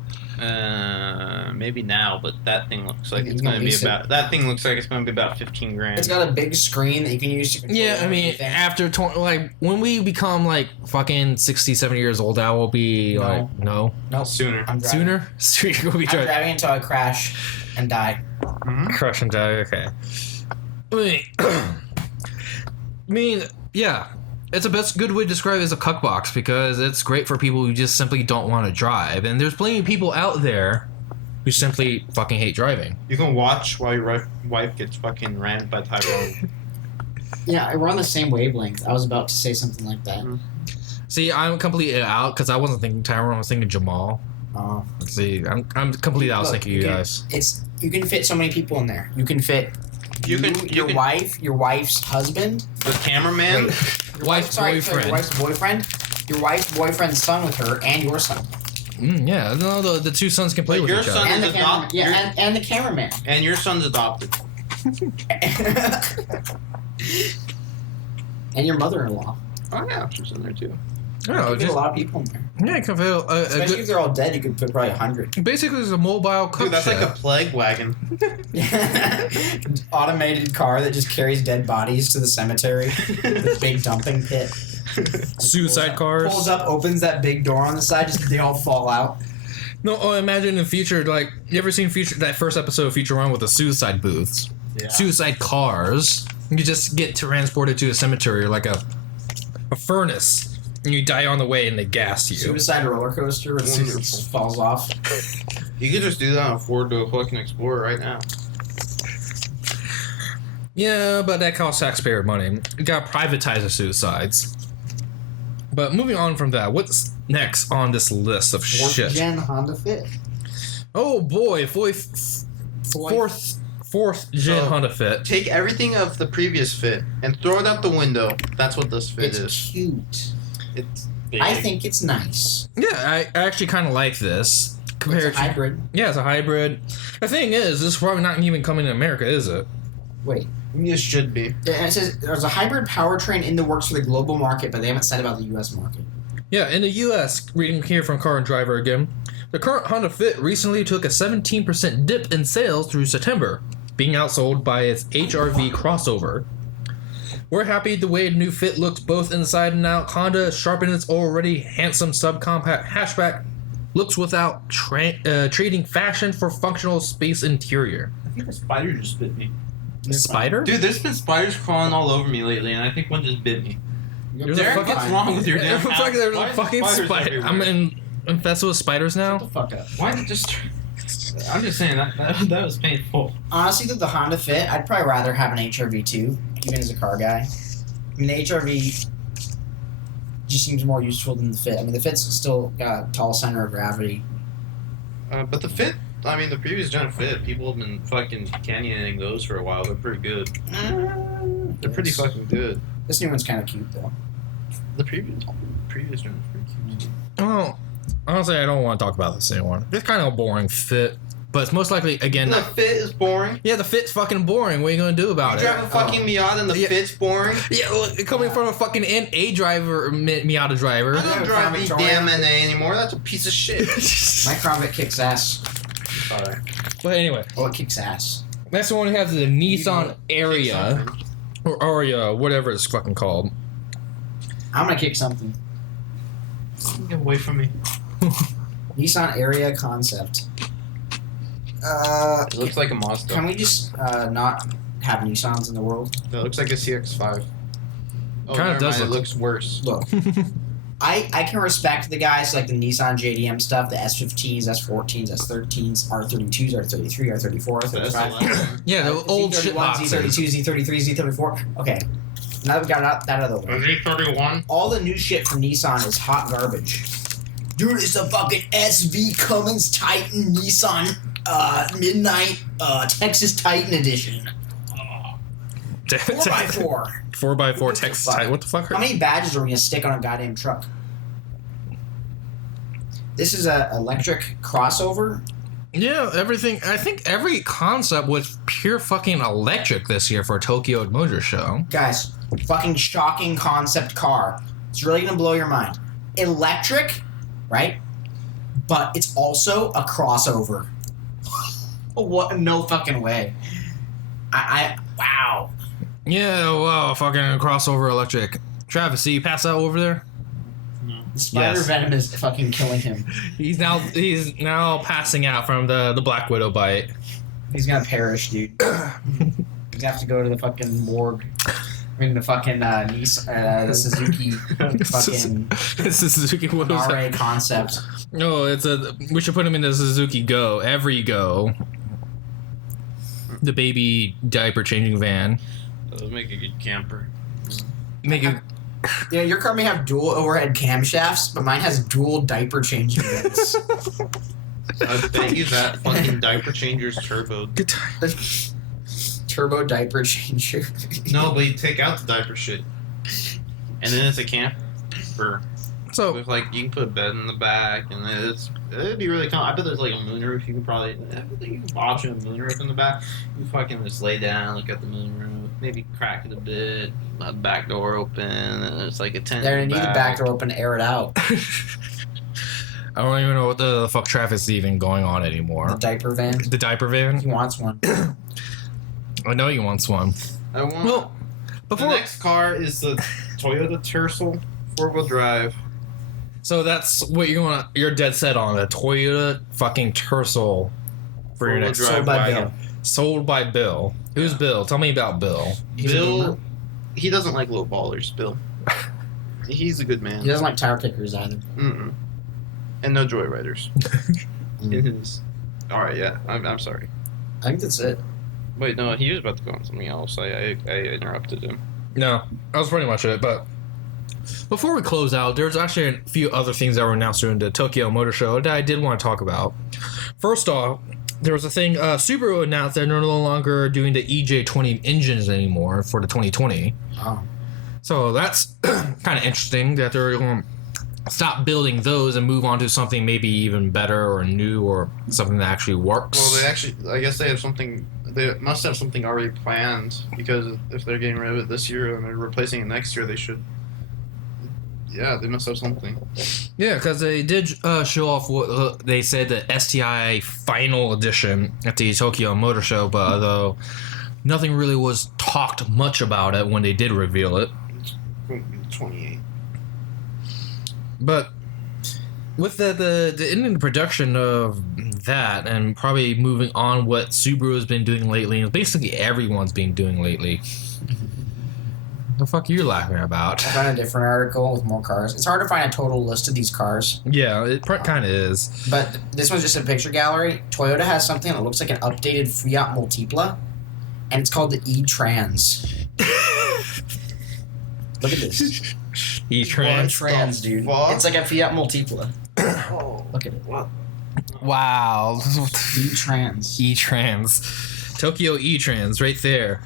Maybe now, but that thing looks like You it's can going to be lease it. about. That thing looks like it's going to be about 15 grand. It's got a big screen that you can use to control. Yeah, I mean, everything. after when we become like fucking 60, 70 years old, that will be No. like no Nope. Sooner. I'm driving. sooner. So you're gonna be I'm driving. driving until I crash and die. Crush and die. Okay. I mean, yeah, it's a best good way to describe it as a cuck box, because it's great for people who just simply don't want to drive, and there's plenty of people out there who simply fucking hate driving. You can watch while your wife gets fucking rammed by Tyrone. Yeah, we're on the same wavelength. I was about to say something like that. See, I'm completely out because I wasn't thinking Tyrone. I was thinking Jamal. See, I'm completely out. I was Look, thinking you guys. You can fit so many people in there. You can fit You can- your can- wife, your wife's husband, The cameraman. your Wife's boyfriend. your wife's boyfriend, your wife's boyfriend's son with her, and your son. Yeah, no, the two sons can play But with your each son- other. And the is cameraman. adopt- Yeah, and the cameraman. And your son's adopted. And your mother-in-law. Oh yeah, she's in there too. I don't You know, can fit just a lot of people in there. yeah, it can feel Especially if they're all dead, you could put probably 100. basically it's a mobile cuck Dude, that's like a shack. plague wagon. Automated car that just carries dead bodies to the cemetery. The big dumping pit. Suicide cars. Pulls up, opens that big door on the side, just they all fall out. No, imagine in the future, like, you ever seen that first episode of Futurama with the suicide booths? Yeah. Suicide cars. You just get transported to a cemetery, like a furnace, and you die on the way and they gas you. Suicide roller coaster where the Wonderful. suit falls off. You could just do that on a four-door fucking Explorer right now. Yeah, but that costs taxpayer money. You gotta privatize the suicides. But moving on from that, what's next on this list of shit? Gen Honda Fit. Oh boy, fourth gen So- Honda Fit. Take everything of the previous Fit and throw it out the window. That's what this Fit It's is. cute. It's big. I think it's nice. Yeah, I actually kind of like this. Compared It's a hybrid. Yeah, it's a hybrid. The thing is, this is probably not even coming to America, is it? Wait. It should be. And it says there's a hybrid powertrain in the works for the global market, but they haven't said about the U.S. market. Yeah, in the U.S., reading here from Car and Driver again, the current Honda Fit recently took a 17% dip in sales through September, being outsold by its HRV crossover. We're happy the way the new Fit looks both inside and out. Honda sharpened its already handsome subcompact hatchback looks without trading fashion for functional space interior. I think a spider just bit me. Spider? Dude, there's been spiders crawling all over me lately, and I think one just bit me. There's Derek, a fucking, what's wrong with your damn house? there's Why a is fucking spiders spider. everywhere? I'm infested with spiders now. Shut the fuck up. Why did it just... I'm just saying, that was painful. Honestly, the Honda Fit, I'd probably rather have an HRV too, even as a car guy. I mean, the HRV just seems more useful than the Fit. I mean, the Fit's still got a tall center of gravity. But the Fit, I mean, the previous gen Fit, people have been fucking canyoning those for a while. They're pretty good. They're pretty Yes. fucking good. This new one's kind of cute, though. The previous gen was pretty cute. Oh, honestly, I don't want to talk about this anymore. It's kind of a boring Fit, but it's most likely, again... The Fit is boring. Yeah, the Fit's fucking boring. What are you gonna do about You it? drive a fucking Miata and the Yeah. Fit's boring. Yeah, well, coming from a fucking NA driver, Miata driver. I don't Yeah, drive the Victoria. damn NA anymore. That's a piece of shit. My Crown Vic kicks ass. Sorry. But anyway, Well, it kicks ass. next one we have the Nissan Area, or Aria, whatever it's fucking called. I'm gonna kick something. Get away from me. Nissan Area concept. It looks like a Mazda. Can we just not have Nissans in the world? It looks like a CX-5. Oh, Kinda never does mind, look- It looks worse. Look, I can respect the guys like the Nissan JDM stuff, the S15s, S14s, S13s, R32s, R33, R34, R35. Yeah, the old shit Z31, boxes. Z32, Z33, Z34. Okay, now that we got that out of the way. Z31. All the new shit from Nissan is hot garbage. Dude, it's a fucking SV Cummins Titan Nissan Midnight Texas Titan Edition. 4x4. 4x4 Texas fuck? type. What the fuck? How many badges are we gonna stick on a goddamn truck? This is a electric crossover. Yeah, everything. I think every concept was pure fucking electric this year for Tokyo Motor Show. Guys, fucking shocking concept car. It's really gonna blow your mind. Electric, right? But it's also a crossover. What? No fucking way. Wow. Yeah, wow, fucking crossover electric. Travis, see you pass out over there? Spider Yes. Venom is fucking killing him. He's now passing out from the Black Widow bite. He's gonna perish, dude. He's gonna have to go to the fucking morgue. I mean, the fucking the Suzuki fucking It's a Suzuki. What was RA that? concept. No, we should put him in the Suzuki Go. Every Go. The baby diaper changing van. That'll make a good camper. Make it. Yeah, your car may have dual overhead camshafts, but mine has dual diaper changing bits. I bet you that fucking diaper changer's turbo. Good time. Turbo diaper changer. No, but you take out the diaper shit. And then it's a camper. So With like, you can put a bed in the back, and it'd be really I bet there's like a moonroof. You can probably, I think you can option a moonroof in the back. You fucking just lay down, look at the moonroof, maybe crack it a bit, a back door open, and it's like a tent. They're in gonna need the back door open to air it out. I don't even know what the fuck Travis is even going on The anymore. diaper van. The diaper van. He wants one. I know he wants one. I want. Well, the before. next car is the Toyota Tercel 4-wheel drive. So that's what you're going. You're dead set on a Toyota fucking Tercel for your Four-wheel next drive Sold by wagon. Bill. Sold by Bill. Who's Bill? Tell me about Bill. He's a Bill, boomer. he doesn't like low ballers. Bill, he's a good man. He doesn't like tire kickers either. Mm-mm. And no joyriders. All right, yeah. I'm sorry. I think that's it. Wait, no, he was about to go on something else. I interrupted him. No, that was pretty much it. But before we close out, there's actually a few other things that were announced during the Tokyo Motor Show that I did want to talk about. First off, there was a thing, Subaru announced they're no longer doing the EJ20 engines anymore for the 2020. Oh. So that's kind of interesting that they're stop building those and move on to something maybe even better or new or something that actually works. Well, I guess they have something. They must have something already planned, because if they're getting rid of it this year and they're replacing it next year, they should. Yeah, they must have something. Yeah, because they did show off what they said, the STI Final Edition at the Tokyo Motor Show, but although nothing really was talked much about it when they did reveal it. 28. But with the ending production of that, and probably moving on what Subaru has been doing lately, and basically everyone's been doing lately. The fuck are you laughing about? I found a different article with more cars. It's hard to find a total list of these cars. Yeah, it kind of is. But this one's just a picture gallery. Toyota has something that looks like an updated Fiat Multipla, and it's called the E-Trans. Look at this. E-Trans. E-Trans, dude. Fuck? It's like a Fiat Multipla. Oh, Look at it. what? Wow. E-Trans. E-Trans. Tokyo E-Trans right there.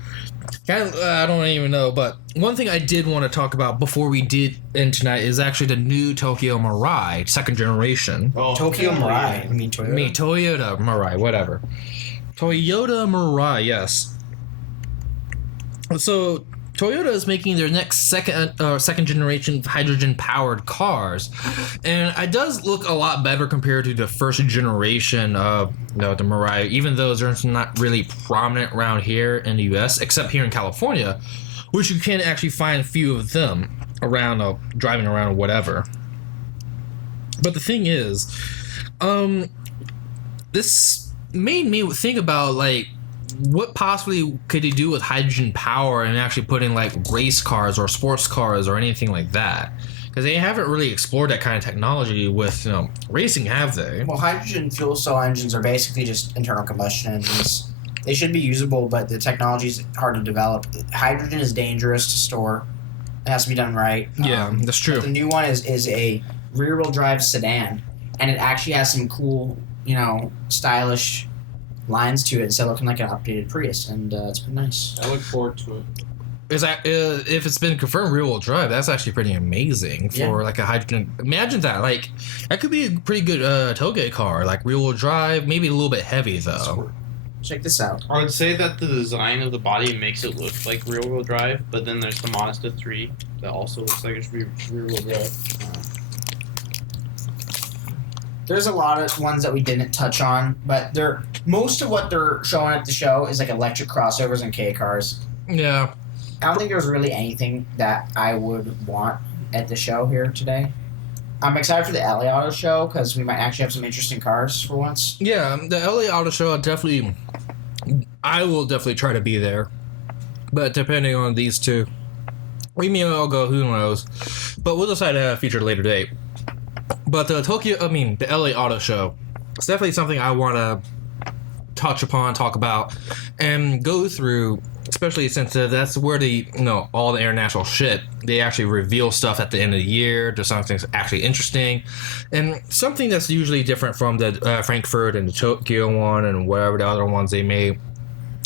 I don't even know, but one thing I did want to talk about before we did end tonight is actually the new Tokyo Mirai, second generation. Oh, Tokyo Mirai. I mean Toyota. Toyota Mirai, whatever. Toyota Mirai, yes. So Toyota is making their next second generation hydrogen powered cars, and it does look a lot better compared to the first generation of the Mirai, even though they're not really prominent around here in the US, except here in California, which you can actually find a few of them around, driving around or whatever. But the thing is, this made me think about, like, what possibly could he do with hydrogen power and actually put in, like, race cars or sports cars or anything like that? Because they haven't really explored that kind of technology with, racing, have they? Well, hydrogen fuel cell engines are basically just internal combustion engines. They should be usable, but the technology is hard to develop. Hydrogen is dangerous to store. It has to be done right. Yeah, that's true. But the new one is a rear-wheel drive sedan, and it actually has some cool, stylish lines to it instead of looking like an updated Prius, and it's been nice. I look forward to it. Is that if it's been confirmed rear-wheel drive, that's actually pretty amazing for like a hydrogen. Imagine that, like that could be a pretty good Touge car, like rear-wheel drive, maybe a little bit heavy though. Check this out. I would say that the design of the body makes it look like rear-wheel drive, but then there's the Mazda 3 that also looks like it's rear-wheel drive. There's a lot of ones that we didn't touch on, but most of what they're showing at the show is like electric crossovers and K cars. Yeah. I don't think there's really anything that I would want at the show here today. I'm excited for the LA Auto Show because we might actually have some interesting cars for once. Yeah, the LA Auto Show, I will definitely try to be there. But depending on these two, we may all go, who knows. But we'll decide at a future later date. But the LA Auto Show, it's definitely something I want to touch upon, talk about, and go through, especially since that's where all the international shit, they actually reveal stuff at the end of the year, to something that's actually interesting, and something that's usually different from the Frankfurt and the Tokyo one and whatever the other ones they may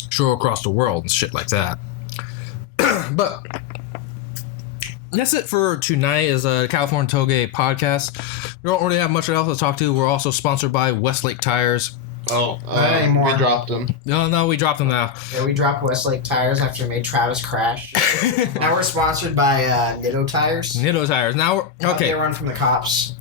show across the world and shit like that. But that's it for tonight is a California Touge podcast. We don't really have much else to talk to. We're also sponsored by Westlake Tires. Oh, Not anymore. we dropped them. No, we dropped them now. Yeah, we dropped Westlake Tires after we made Travis crash. Now we're sponsored by Nitto Tires. Nitto Tires. Now, okay. They run from the cops.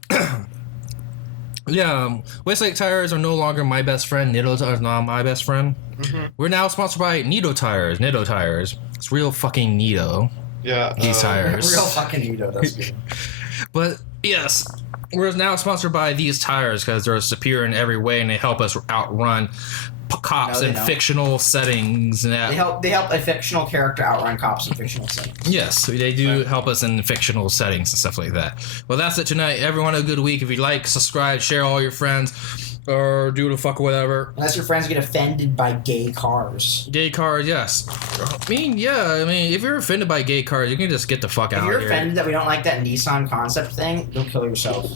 Yeah, Westlake Tires are no longer my best friend. Nitto Tires not my best friend. Mm-hmm. We're now sponsored by Nitto Tires. Nitto Tires. It's real fucking Nitto. Yeah. These tires. Real fucking Nitto. That's good. But yes, we're now sponsored by these tires because they're superior in every way and they help us outrun cops in fictional settings. And They help a fictional character outrun cops in fictional settings. yes, they do help us in fictional settings and stuff like that. Well, that's it tonight. Everyone have a good week. If you like, subscribe, share all your friends, or do the fuck whatever. Unless your friends get offended by gay cars. Gay cars, yes. If you're offended by gay cars, you can just get the fuck out If of you're here. offended that we don't like that Nissan concept thing, go kill yourself.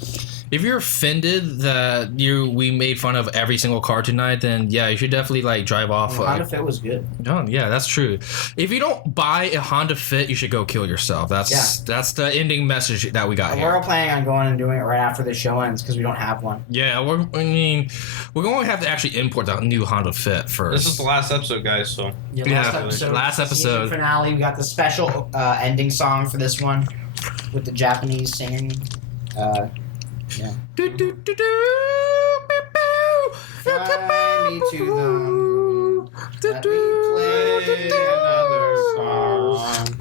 if you're offended that we made fun of every single car tonight, then yeah, you should definitely like drive off. Honda Fit was good. Oh, yeah, that's true. If you don't buy a Honda Fit, you should go kill yourself. That's the ending message that we got And here. we're all planning on going and doing it right after the show ends because we don't have one. Yeah, we're going to have to actually import that new Honda Fit first. This is the last episode, guys. So Last episode. Season finale. We got the special ending song for this one with the Japanese singing. Yeah. Do, do, do, do, beep, boop. Fly me to the moon. Let me play another song.